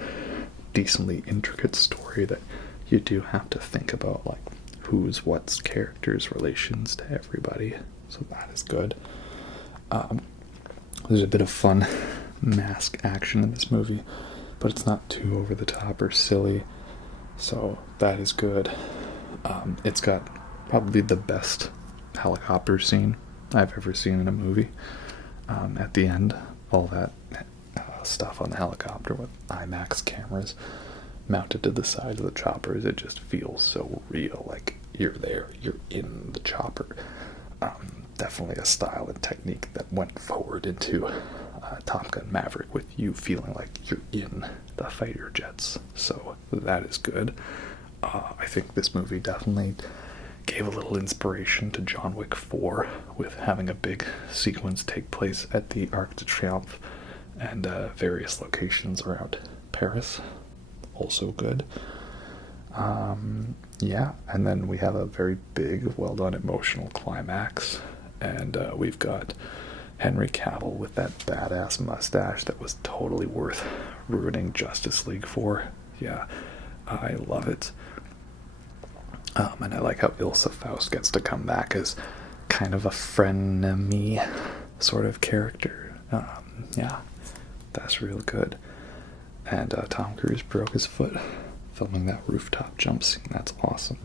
decently intricate story that you do have to think about, like, who's what's characters' relations to everybody. So that is good. There's a bit of fun mask action in this movie, but it's not too over the top or silly, so that is good. It's got probably the best helicopter scene I've ever seen in a movie. At the end, all that stuff on the helicopter with IMAX cameras mounted to the side of the choppers, it just feels so real, like you're there, you're in the chopper. Definitely a style and technique that went forward into Top Gun Maverick, with you feeling like you're in the fighter jets, so that is good. I think this movie definitely gave a little inspiration to John Wick 4 with having a big sequence take place at the Arc de Triomphe and various locations around Paris. Also good. Yeah, and then we have a very big, well-done emotional climax, and we've got Henry Cavill with that badass mustache that was totally worth ruining Justice League for. Yeah, I love it. And I like how Ilsa Faust gets to come back as kind of a frenemy sort of character. Yeah, that's real good. And Tom Cruise broke his foot filming that rooftop jump scene. That's awesome.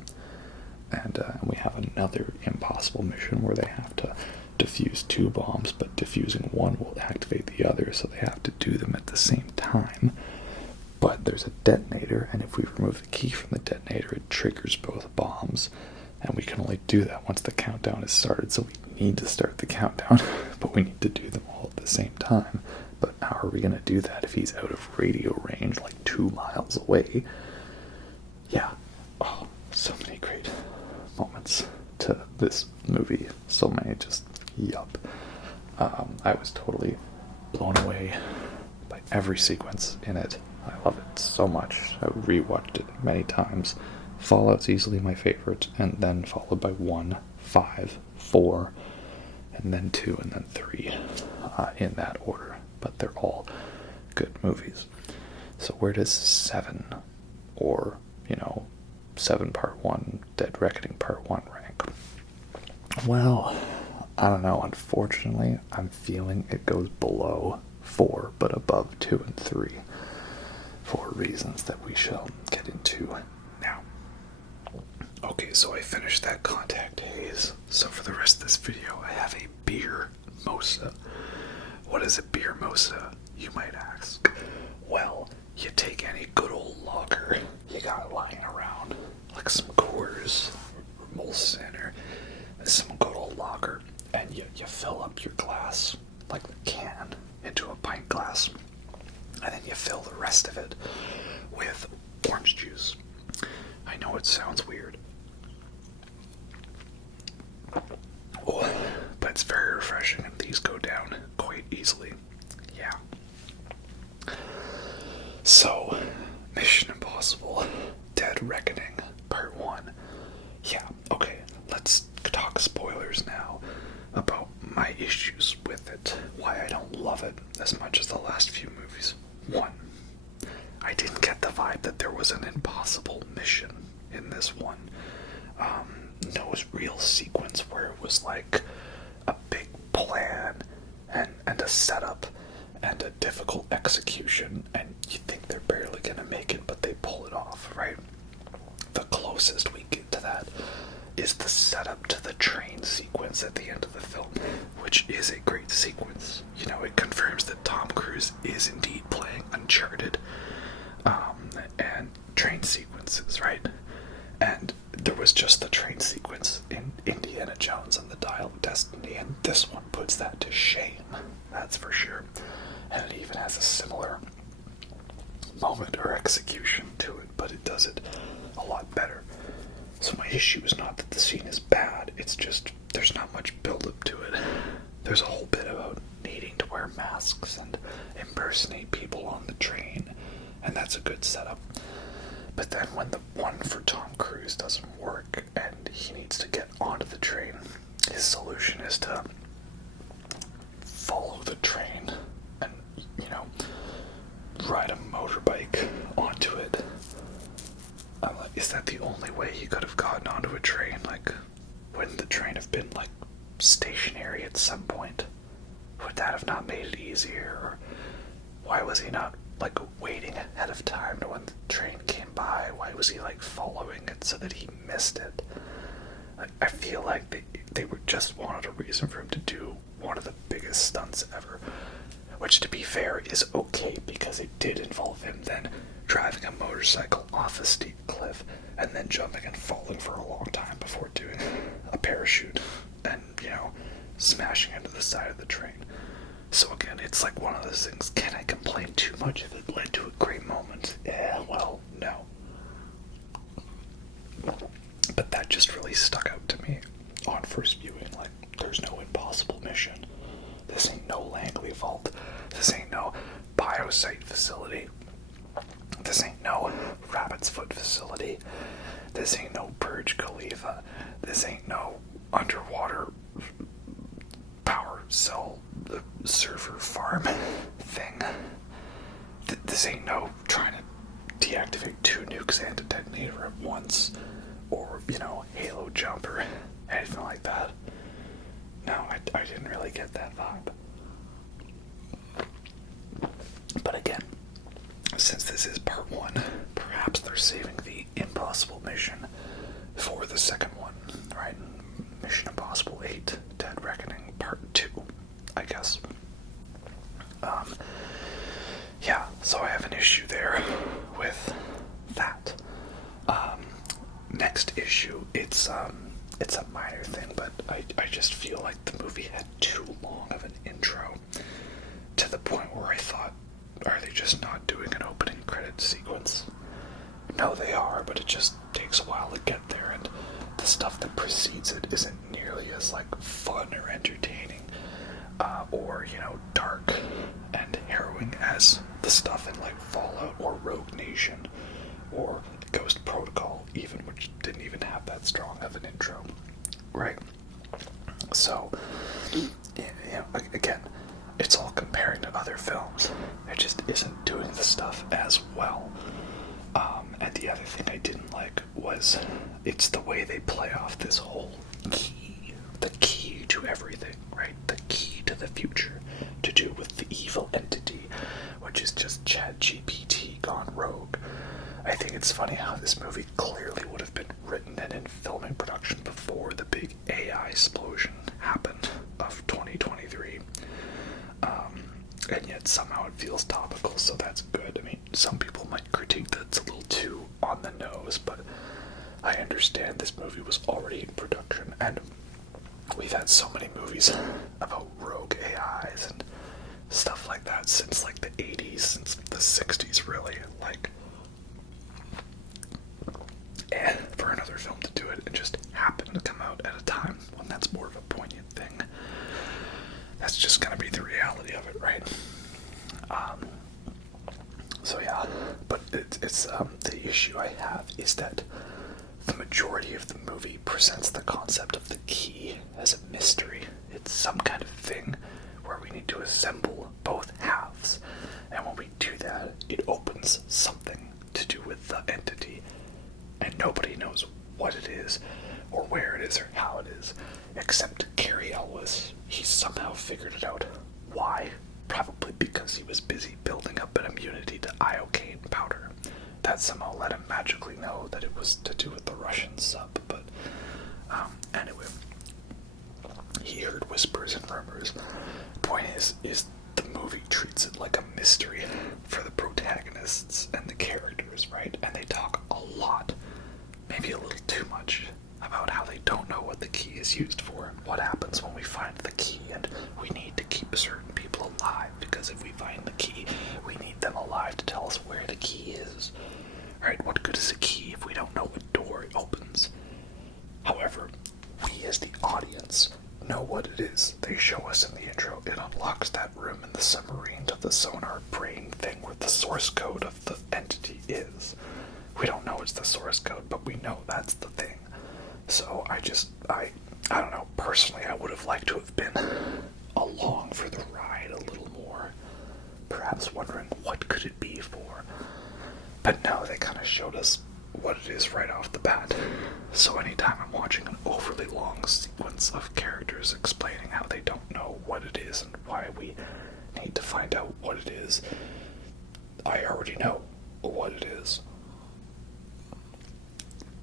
And we have another impossible mission where they have to defuse 2 bombs, but defusing one will activate the other, so they have to do them at the same time. But there's a detonator, and if we remove the key from the detonator, it triggers both bombs, and we can only do that once the countdown is started, so we need to start the countdown, but we need to do them all at the same time. But how are we going to do that if he's out of radio range, like 2 miles away? Yeah. Oh, so many great moments to this movie. So many just, yup. I was totally blown away by every sequence in it. I love it so much. I rewatched it many times. Fallout's easily my favorite, and then followed by 1, 5, 4, and then 2, and then 3, in that order. But they're all good movies. So where does 7 or, 7 Part 1, Dead Reckoning Part 1 rank? Well, I don't know. Unfortunately, I'm feeling it goes below 4, but above 2 and 3. For reasons that we shall get into now. Okay, so I finished that contact haze. So for the rest of this video, I have a beer mosa. What is a beer mosa, you might ask? Well, you take any good old lager you got lying around, like some Coors, or Molson, or some good old lager, and you fill up your glass, like the can, into a pint glass. And then you fill the rest of it with orange juice. I know it sounds weird. Oh, but it's very refreshing, and these go down quite easily. Yeah. So, Mission Impossible, Dead Reckoning, Part 1. Yeah, okay, let's talk spoilers now about my issues with it, why I don't love it as much as the last few movies. 1, I didn't get the vibe that there was an impossible mission in this one. No real sequence where it was like a big plan and a setup and a difficult execution, and you think they're barely gonna make it, but they pull it off, right? The closest we get to that is the setup to the train sequence at the end of the film, which is a great sequence. You know, it confirms that Tom Cruise is indeed playing Uncharted, and train sequences, right? And there was just the train sequence in Indiana Jones and the Dial of Destiny, and this one puts that to shame, that's for sure. And it even has a similar moment or execution to it, but it does it a lot better. So my issue is not that the scene is bad, it's just there's not much build-up to it. There's a whole bit about needing to wear masks and impersonate people on the train, and that's a good setup. But then when the one for Tom Cruise doesn't work and he needs to get onto the train, his solution is to follow the train and, you know, ride a motorbike onto it. I'm like, is that the only way he could have gotten onto a train? Like, wouldn't the train have been, like, stationary at some point? Would that have not made it easier? Or why was he not, like, waiting ahead of time to when the train came by? Why was he, like, following it so that he missed it? Like, I feel like they were just wanted a reason for him to do one of the biggest stunts ever. Which, to be fair, is okay because it did involve him then driving a motorcycle off a steep cliff and then jumping and falling for a long time before doing a parachute and, you know, smashing into the side of the train. So again, it's like one of those things, can I complain too much if it led to a great moment? Yeah, well, no. But that just really stuck out to me on first viewing, like, there's no impossible mission. This ain't no Langley Vault. This ain't no biosite facility. This ain't no Rabbit's Foot facility. This ain't no Burj Khalifa. This ain't no underwater power cell server farm thing. This ain't no trying to deactivate 2 nukes and a detonator at once, or, you know, Halo jump or anything like that. No, I didn't really get that vibe. But again, since this is part 1, perhaps they're saving the impossible mission for the second one, right? Mission Impossible 8, Dead Reckoning Part 2, I guess. Yeah, so I have an issue there with that. Next issue, it's a minor thing, but I just feel like the movie had too long of an intro, to the point where I thought, are they just not doing an opening credit sequence? No, they are, but it just takes a while to get there, and the stuff that precedes it isn't nearly as, like, fun or entertaining, or, you know, dark and harrowing as the stuff in, like, Fallout or Rogue Nation or Ghost Protocol, even, which didn't even have that strong of an intro, right? So, you know, again, it's all comparing to other films. It just isn't doing the stuff as well. And the other thing I didn't like was it's the way they play off this whole key, the key to everything, right? The key to the future, to do with the evil entity, which is just ChatGPT gone rogue. I think it's funny how this movie clearly would have been written and in filming production before the big AI explosion happened of 2023. And yet somehow it feels topical, so that's good. I mean, some people might critique that it's a little too on the nose, but I understand this movie was already in production, and we've had so many movies about rogue AIs and stuff like that since, like, the 80s, since the 60s, really. Like, and for another film to do it, it just happened to come out at a time when that's more of a poignant thing. That's just gonna be the reality of it, right? So yeah, but it's the issue I have is that the majority of the movie presents the concept of the key as a mystery. It's some kind of thing where we need to assemble both halves, and when we do that, it opens something to do with the entity, and nobody knows what it is, or where it is, or how it is, except Cary Elwes. He somehow figured it out. Why? Probably because he was busy building up an immunity to iocane powder. That somehow let him magically know that it was to do with the Russian sub, but Anyway, he heard whispers and rumors. Point is the movie treats it like a mystery for the protagonists and the characters, right? And they talk a lot, maybe a little too much, about how they don't know what the key is used for, what happens when we find the key, and we need to keep certain people alive, because if we find the key, we need them alive to tell us where the key is. Right? What good is a key if we don't know what door it opens? However, we as the audience know what it is. They show us in the intro. It unlocks that room in the submarine to the sonar brain thing where the source code of the entity is. We don't know it's the source code, but we know that's the thing. So I don't know, personally I would have liked to have been along for the ride a little more. Perhaps wondering what could it be for. But no, they kind of showed us what it is right off the bat. So anytime I'm watching an overly long sequence of characters explaining how they don't know what it is and why we need to find out what it is, I already know what it is.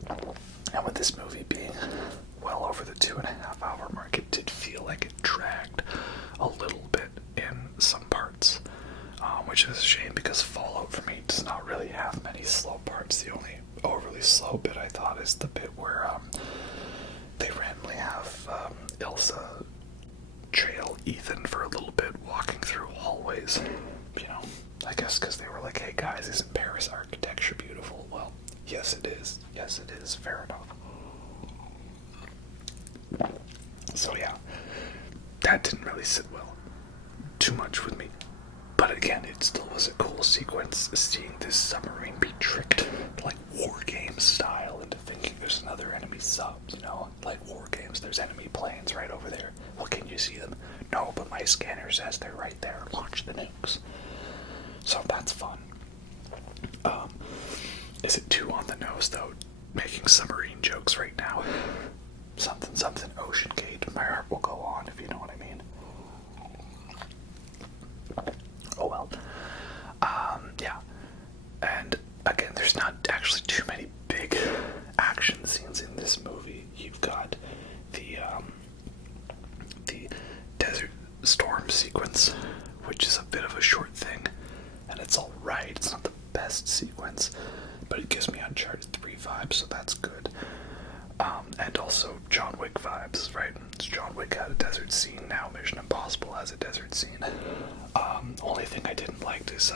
And with this movie being well over the 2.5 hour mark, it did feel like it dragged a little bit in some parts, which is a shame because Fallout for me does not really have many slow parts. The only overly slow bit I thought is the bit where they randomly have Ilsa trail Ethan for a little bit walking through hallways. You know, I guess because they were like, hey guys, isn't Paris architecture beautiful? Well, yes it is. Yes it is. Fair enough. So yeah, that didn't really sit well too much with me. But again, it still was a cool sequence, seeing this submarine be tricked, like war game style, into thinking there's another enemy sub, you know? Like war games, there's enemy planes right over there. Well, can you see them? No, but my scanner says they're right there. Launch the nukes. So that's fun. Is it too on the nose, though, making submarine jokes right now? Something Ocean Gate, my heart will go on, if you know what I mean. Oh well. Yeah. And again, there's not actually too many big action scenes in this movie. You've got the Desert Storm sequence, which is a bit of a short thing, and it's alright. It's not the best sequence, but it gives me Uncharted 3 vibes, so that's good. And also John Wick vibes, right? John Wick had a desert scene, now Mission Impossible has a desert scene. Only thing I didn't like is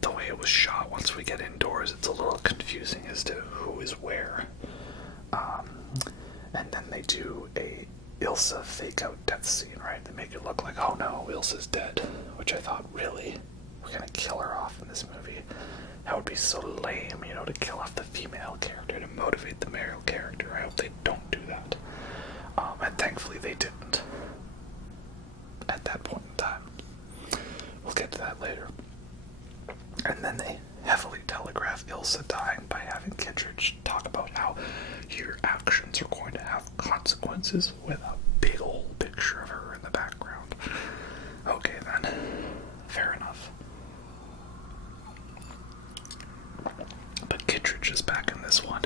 the way it was shot. Once we get indoors, it's a little confusing as to who is where. And then they do a Ilsa fake-out death scene, right? They make it look like, oh no, Ilsa's dead, which I thought, really? We're gonna kill her off in this movie? That would be so lame, you know, to kill off the female character to motivate the male character. I hope they don't do that. And thankfully they didn't. At that point in time. We'll get to that later. And then they heavily telegraph Ilsa dying by having Kittredge talk about how your actions are going to have consequences with a big old picture of her in the background. Okay then. Fair enough. But Kittredge is back in this one.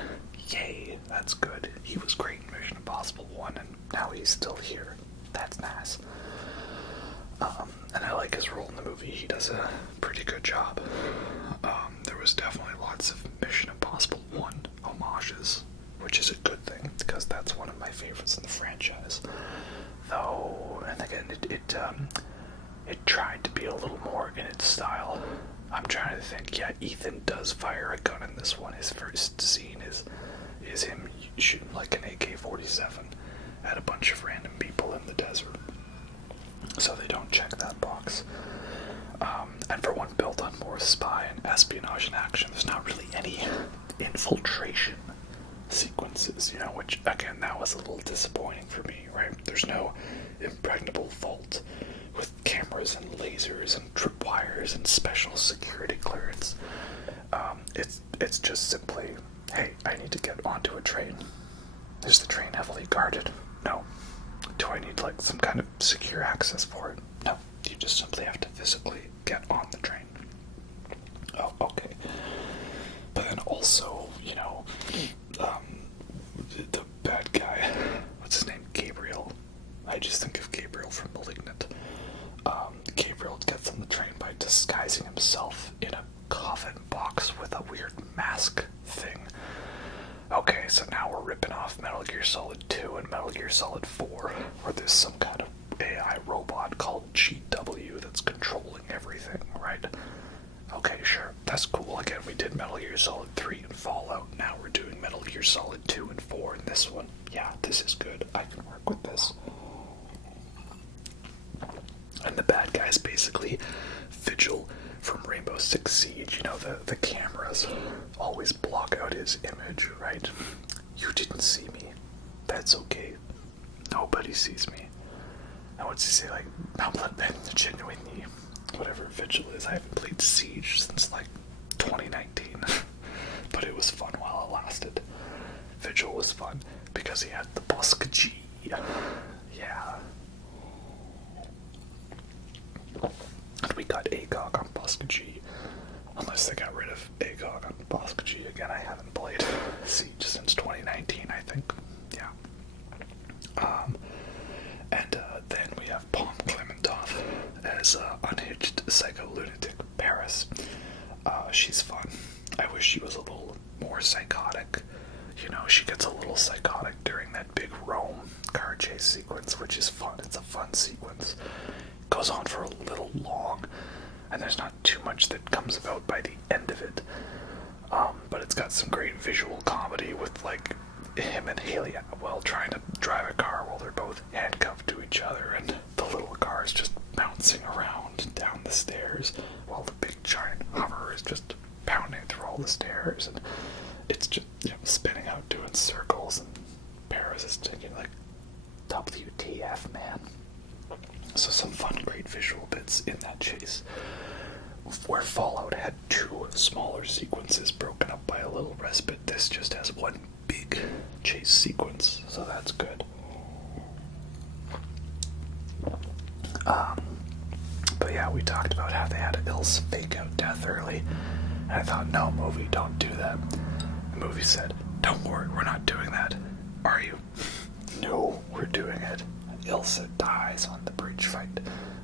Yay, that's good. He was great in Mission Impossible 1, and now he's still here. That's nice. And I like his role in the movie. He does a pretty good job. There was definitely lots of Mission Impossible 1 homages, which is a good thing, because that's one of my favorites in the franchise. Though, and again, it tried to be a little more in its style. I'm trying to think. Yeah, Ethan does fire a gun in this one. His first scene is him shooting like an AK-47 at a bunch of random people in the desert. So they don't check that box. And for one built on more spy and espionage and action, there's not really any infiltration sequences, you know, which, again, that was a little disappointing for me, right? There's no impregnable vault with cameras and lasers and tripwires and special security clearance. It's just simply, hey, I need to get onto a train. Is the train heavily guarded? No. Do I need, like, some kind of secure access for it? No. You just simply have to physically get on the train. Oh, okay. But then also, you know, the bad guy Gear Solid 2 and Metal Gear Solid 4, where there's some kind of AI robot called GW that's controlling everything, right? Okay, sure, that's cool. Again, we did Metal Gear Solid 3 and Fallout. Now we're doing Metal Gear Solid 2 and 4 in this one. Yeah, this is good. I can work with this. And the bad guy's basically Vigil from Rainbow Six Siege. You know, the cameras always block out his image, right? You didn't see me. That's okay. Nobody sees me. And what's he say? Like, I'm genuinely, whatever Vigil is. I haven't played Siege since like 2019. But it was fun while it lasted. Vigil was fun because he had the Bosca G. Yeah. And we got ACOG on Bosca G. Unless they got rid of ACOG on Bosca G again. I haven't played Siege since 2019, I think. Yeah. Then we have Palm Clementov as unhinged psycho lunatic Paris. She's fun. I wish she was a little more psychotic. You know, she gets a little psychotic during that big Rome car chase sequence, which is fun. It's a fun sequence. It goes on for a little long, and there's not too much that comes about by the end of it. But it's got some great visual comedy with, like, him and Haley Atwell trying to drive a car while they're both handcuffed to each other, and the little car is just bouncing around down the stairs while the big giant Hummer is just pounding through all the stairs, and it's just, you know, spinning out doing circles, and Paris is thinking like, WTF, man. So some fun, great visual bits in that chase. Where Fallout had two smaller sequences broken up by a little respite, this just has one big chase sequence, so that's good. But yeah, we talked about how they had Ilse fake out death early, and I thought, no, movie, don't do that. The movie said, don't worry, we're not doing that. Are you? No, we're doing it. Ilsa dies on the bridge fight,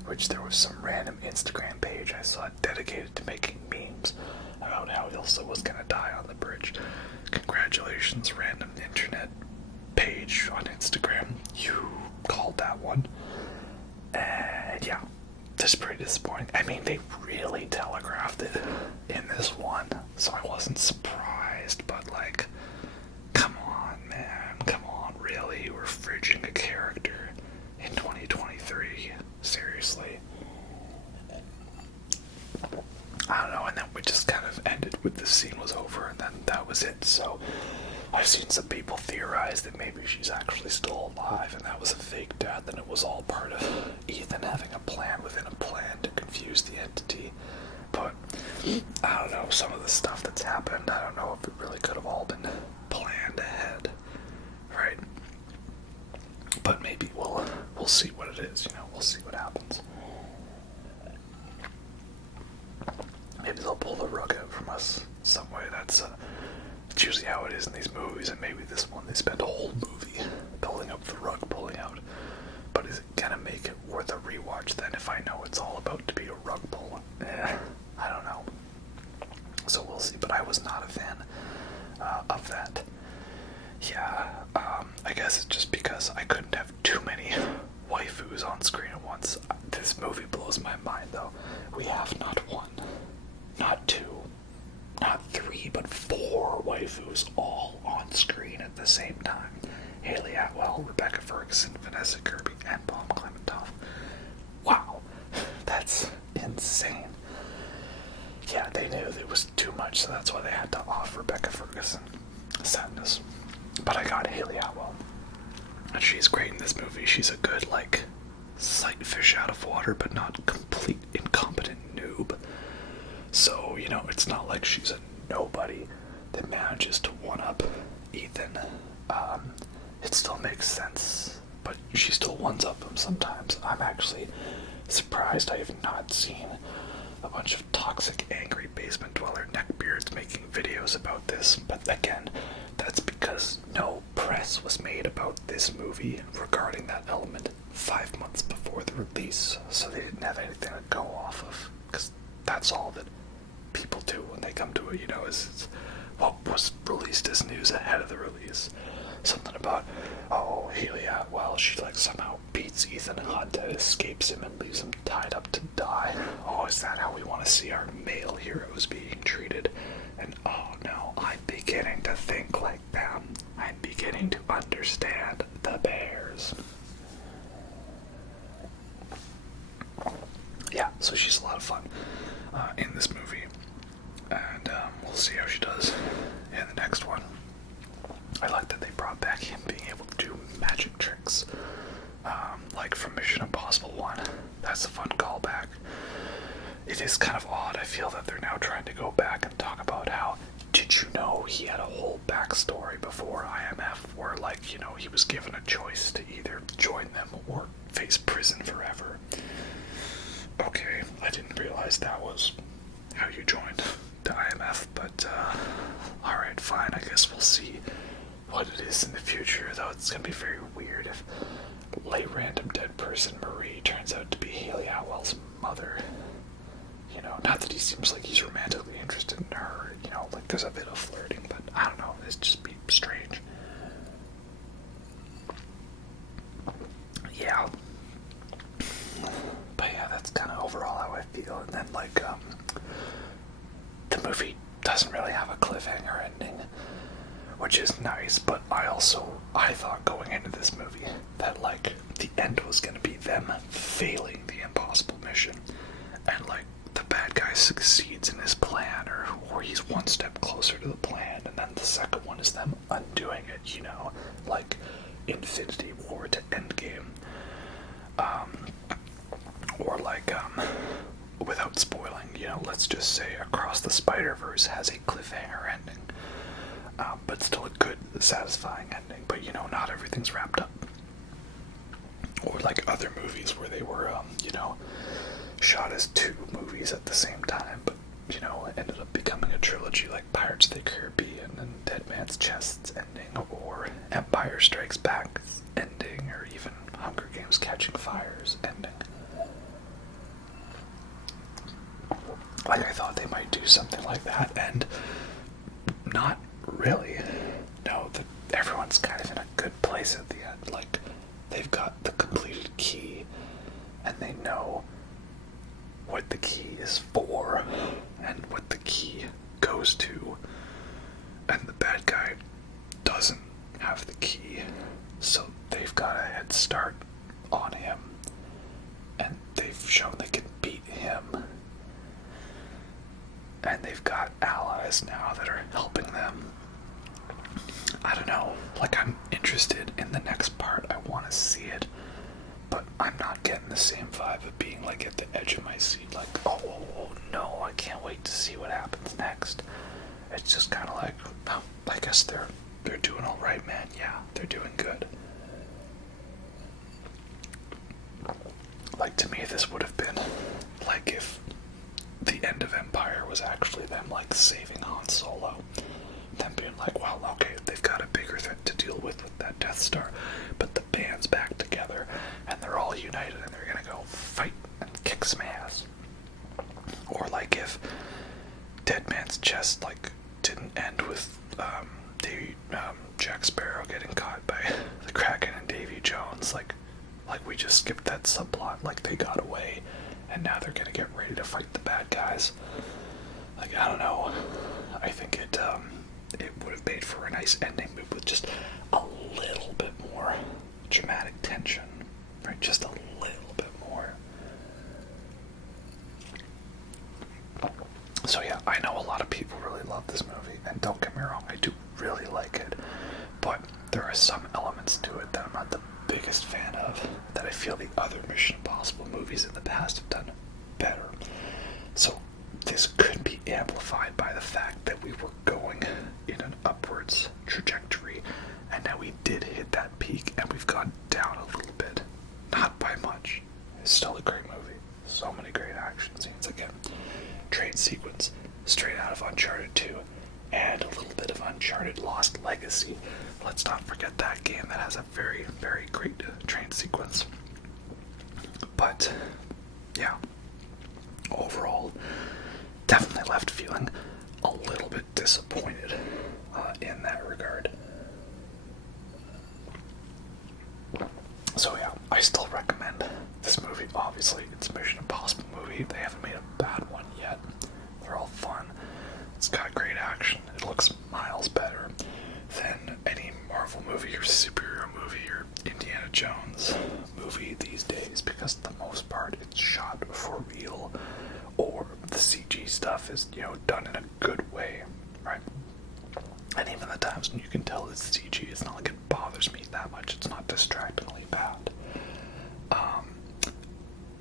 which there was some random Instagram page I saw dedicated to making memes about how Ilsa was gonna die on the bridge. Congratulations, random internet page on Instagram. You called that one. And yeah, that's pretty disappointing. I mean, they really telegraphed it in this one, so I wasn't surprised, but like, come on, man, come on, really? We're fridging a character in 2023? Seriously? I don't know, and then we just kind of ended with the scene was over, and then that was it. So I've seen some people theorize that maybe she's actually still alive and that was a fake death, and it was all part of Ethan having a plan within a plan to confuse the entity. But I don't know, some of the stuff that's happened, I don't know if it really could have all been planned ahead, right? But maybe we'll see what it is, you know, we'll see what happens. Maybe they'll pull the rug out from us some way. That's usually how it is in these movies, and maybe this one they spend a whole movie pulling up the rug, pulling out. But is it gonna make it worth a rewatch then if I know it's all about to be a rug pull? I don't know. So we'll see, but I was not a fan of that. Yeah, I guess it's just because I couldn't have too many waifus on screen at once. This movie blows my mind, though. We have not one, not two, not three, but 4 waifus all on screen at the same time. Haley Atwell, Rebecca Ferguson, Vanessa Kirby, and Palm Clementov. Wow, that's insane. Yeah, they knew it was too much, so that's why they had to off Rebecca Ferguson. Sadness. But I got Haley Atwell. And she's great in this movie. She's a good, like, sight fish out of water, but not complete incompetent noob. So, you know, it's not like she's a nobody that manages to one-up Ethan. It still makes sense, but she still ones-up him sometimes. I'm actually surprised I have not seen a bunch of toxic, angry basement dweller neckbeards making videos about this, but again, that's because no press was made about this movie regarding that element 5 months before the release, so they didn't have anything to go off of, because that's all that people do when they come to it, you know, is what was released as news ahead of the release. something about, oh, Haley Atwell, she like somehow beats Ethan Hunt and escapes him and leaves him tied up to die. Oh, is that how we want to see our male heroes being treated? And oh no, I'm beginning to think like them. I'm beginning to understand the bears. Yeah, so she's a lot of fun in this movie, and we'll see how she does in the next one. I like that they brought back him being able to do magic tricks, like from Mission Impossible 1. That's a fun callback. It is kind of odd, I feel, that they're now trying to go back and talk about how, did you know he had a whole backstory before IMF, where, like, you know, he was given a choice to either join them or face prison forever. Okay, I didn't realize that was how you joined the IMF, but, alright, fine, I guess we'll see what it is in the future, though it's gonna be very weird if late random dead person Marie turns out to be Haley Atwell's mother. You know, not that he seems like he's romantically interested in her, you know, like there's a bit of flirting, but I don't know, it's just be strange. Yeah. But yeah, that's kind of overall how I feel. And then, like, the movie doesn't really have a cliffhanger ending, which is nice, but I thought going into this movie that, like, the end was gonna be them failing the impossible mission, and, like, the bad guy succeeds in his plan, or he's one step closer to the plan, and then the second one is them undoing it, you know, like Infinity War to Endgame. Or like, without spoiling, you know, let's just say Across the Spider-Verse has a cliffhanger ending, but still a good, satisfying ending, but, you know, not everything's wrapped up. Or like other movies where they were, you know, shot as two movies at the same time, but, you know, it ended up becoming a trilogy, like Pirates of the Caribbean and Dead Man's Chest's ending, or Empire Strikes Back's ending, or even Hunger Games Catching Fire's ending. Like, I thought they might do something like that, and not really. No, everyone's kind of in a good place at the end. Like, they've got the completed key, and they know what the key is for, and what the key goes to, and the bad guy doesn't have the key, so they've got a head start on him, and they've shown they can beat him, and they've got allies now that are helping them. I don't know, like, I'm interested in the next part, I want to see it, but I'm not getting the same vibe of being, like, at the edge of my seat, like, oh no, I can't wait to see what happens next. It's just kind of like, oh, I guess they're doing alright, man. Yeah, they're doing good. Like, to me, this would have been like if the end of Empire was actually them, like, saving Han Solo. Them being like, well, okay, they've got a bigger threat to deal with that Death Star, but the band's back together, and they're all united, and they're gonna go fight and kick some ass. Or like if Dead Man's Chest, like, didn't end with Jack Sparrow getting caught by the Kraken and Davy Jones, like we just skipped that subplot, like they got away, and now they're gonna get ready to fight the bad guys. Like, I don't know. I think it would have made for a nice ending, but with just a little bit more dramatic tension, right? Just a little bit more. So yeah, I know a lot of people really love this movie, and don't get me wrong, I do really like it, but there are some elements to it that I'm not the biggest fan of, that I feel the other Mission Impossible movies in the past have done better. So this could be amplified by the fact that we were going in an upwards trajectory, and now we did hit that peak, and we've gone down a little bit. Not by much. It's still a great movie. So many great action scenes. Again, train sequence straight out of Uncharted 2, and a little bit of Uncharted Lost Legacy. Let's not forget that game that has a very, very great train sequence. But yeah, overall, definitely left feeling a little bit disappointed in that regard. So yeah, I still recommend this movie. Obviously, it's a Mission Impossible movie. They haven't made a bad one yet. They're all fun. It's got great action. It looks miles better than any Marvel movie or superhero movie or Indiana Jones movie these days, because for the most part it's shot for real, or the CG stuff is, done in a good way, right? And even the times when you can tell it's CG, it's not like it bothers me that much. It's not distractingly bad.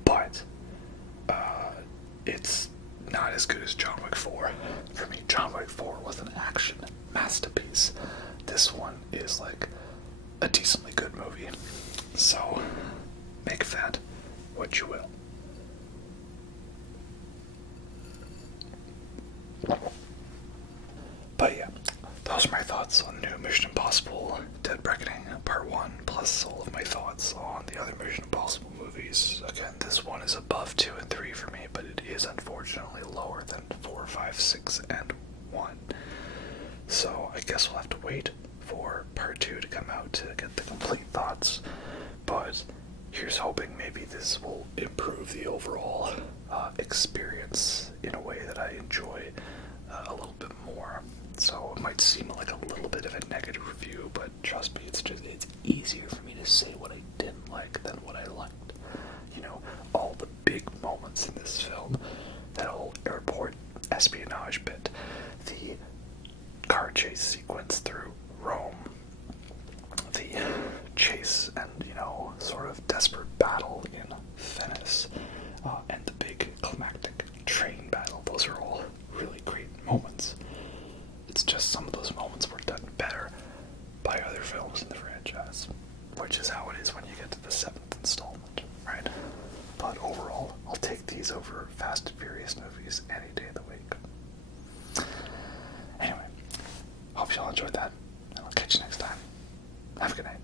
But it's not as good as John Wick 4. For me, John Wick 4 was an action masterpiece. This one is like a decently good movie. So, make of that what you will. But yeah, those are my thoughts on new Mission Impossible Dead Reckoning Part 1, plus all of my thoughts on the other Mission Impossible movies. Again, this one is above 2 and 3 for me, but it is unfortunately lower than 4, 5, 6, and 1. So I guess we'll have to wait for Part 2 to come out to get the complete thoughts. But here's hoping maybe this will improve the overall experience in a way that I enjoy a little bit more. So it might seem like a little bit of a negative review, but trust me, it's easier for me to say what I didn't like than what I liked. All the big moments in this film, that whole airport espionage bit, the car chase sequence through Rome, the chase and, sort of desperate battle in Venice, and the big climactic train battle. Those are all really great moments. It's just some of those moments were done better by other films in the franchise, which is how it is when you get to the 7th installment, right? But overall, I'll take these over Fast and Furious movies any day of the week. Anyway, hope y'all enjoyed that, and I'll catch you next time. Have a good night.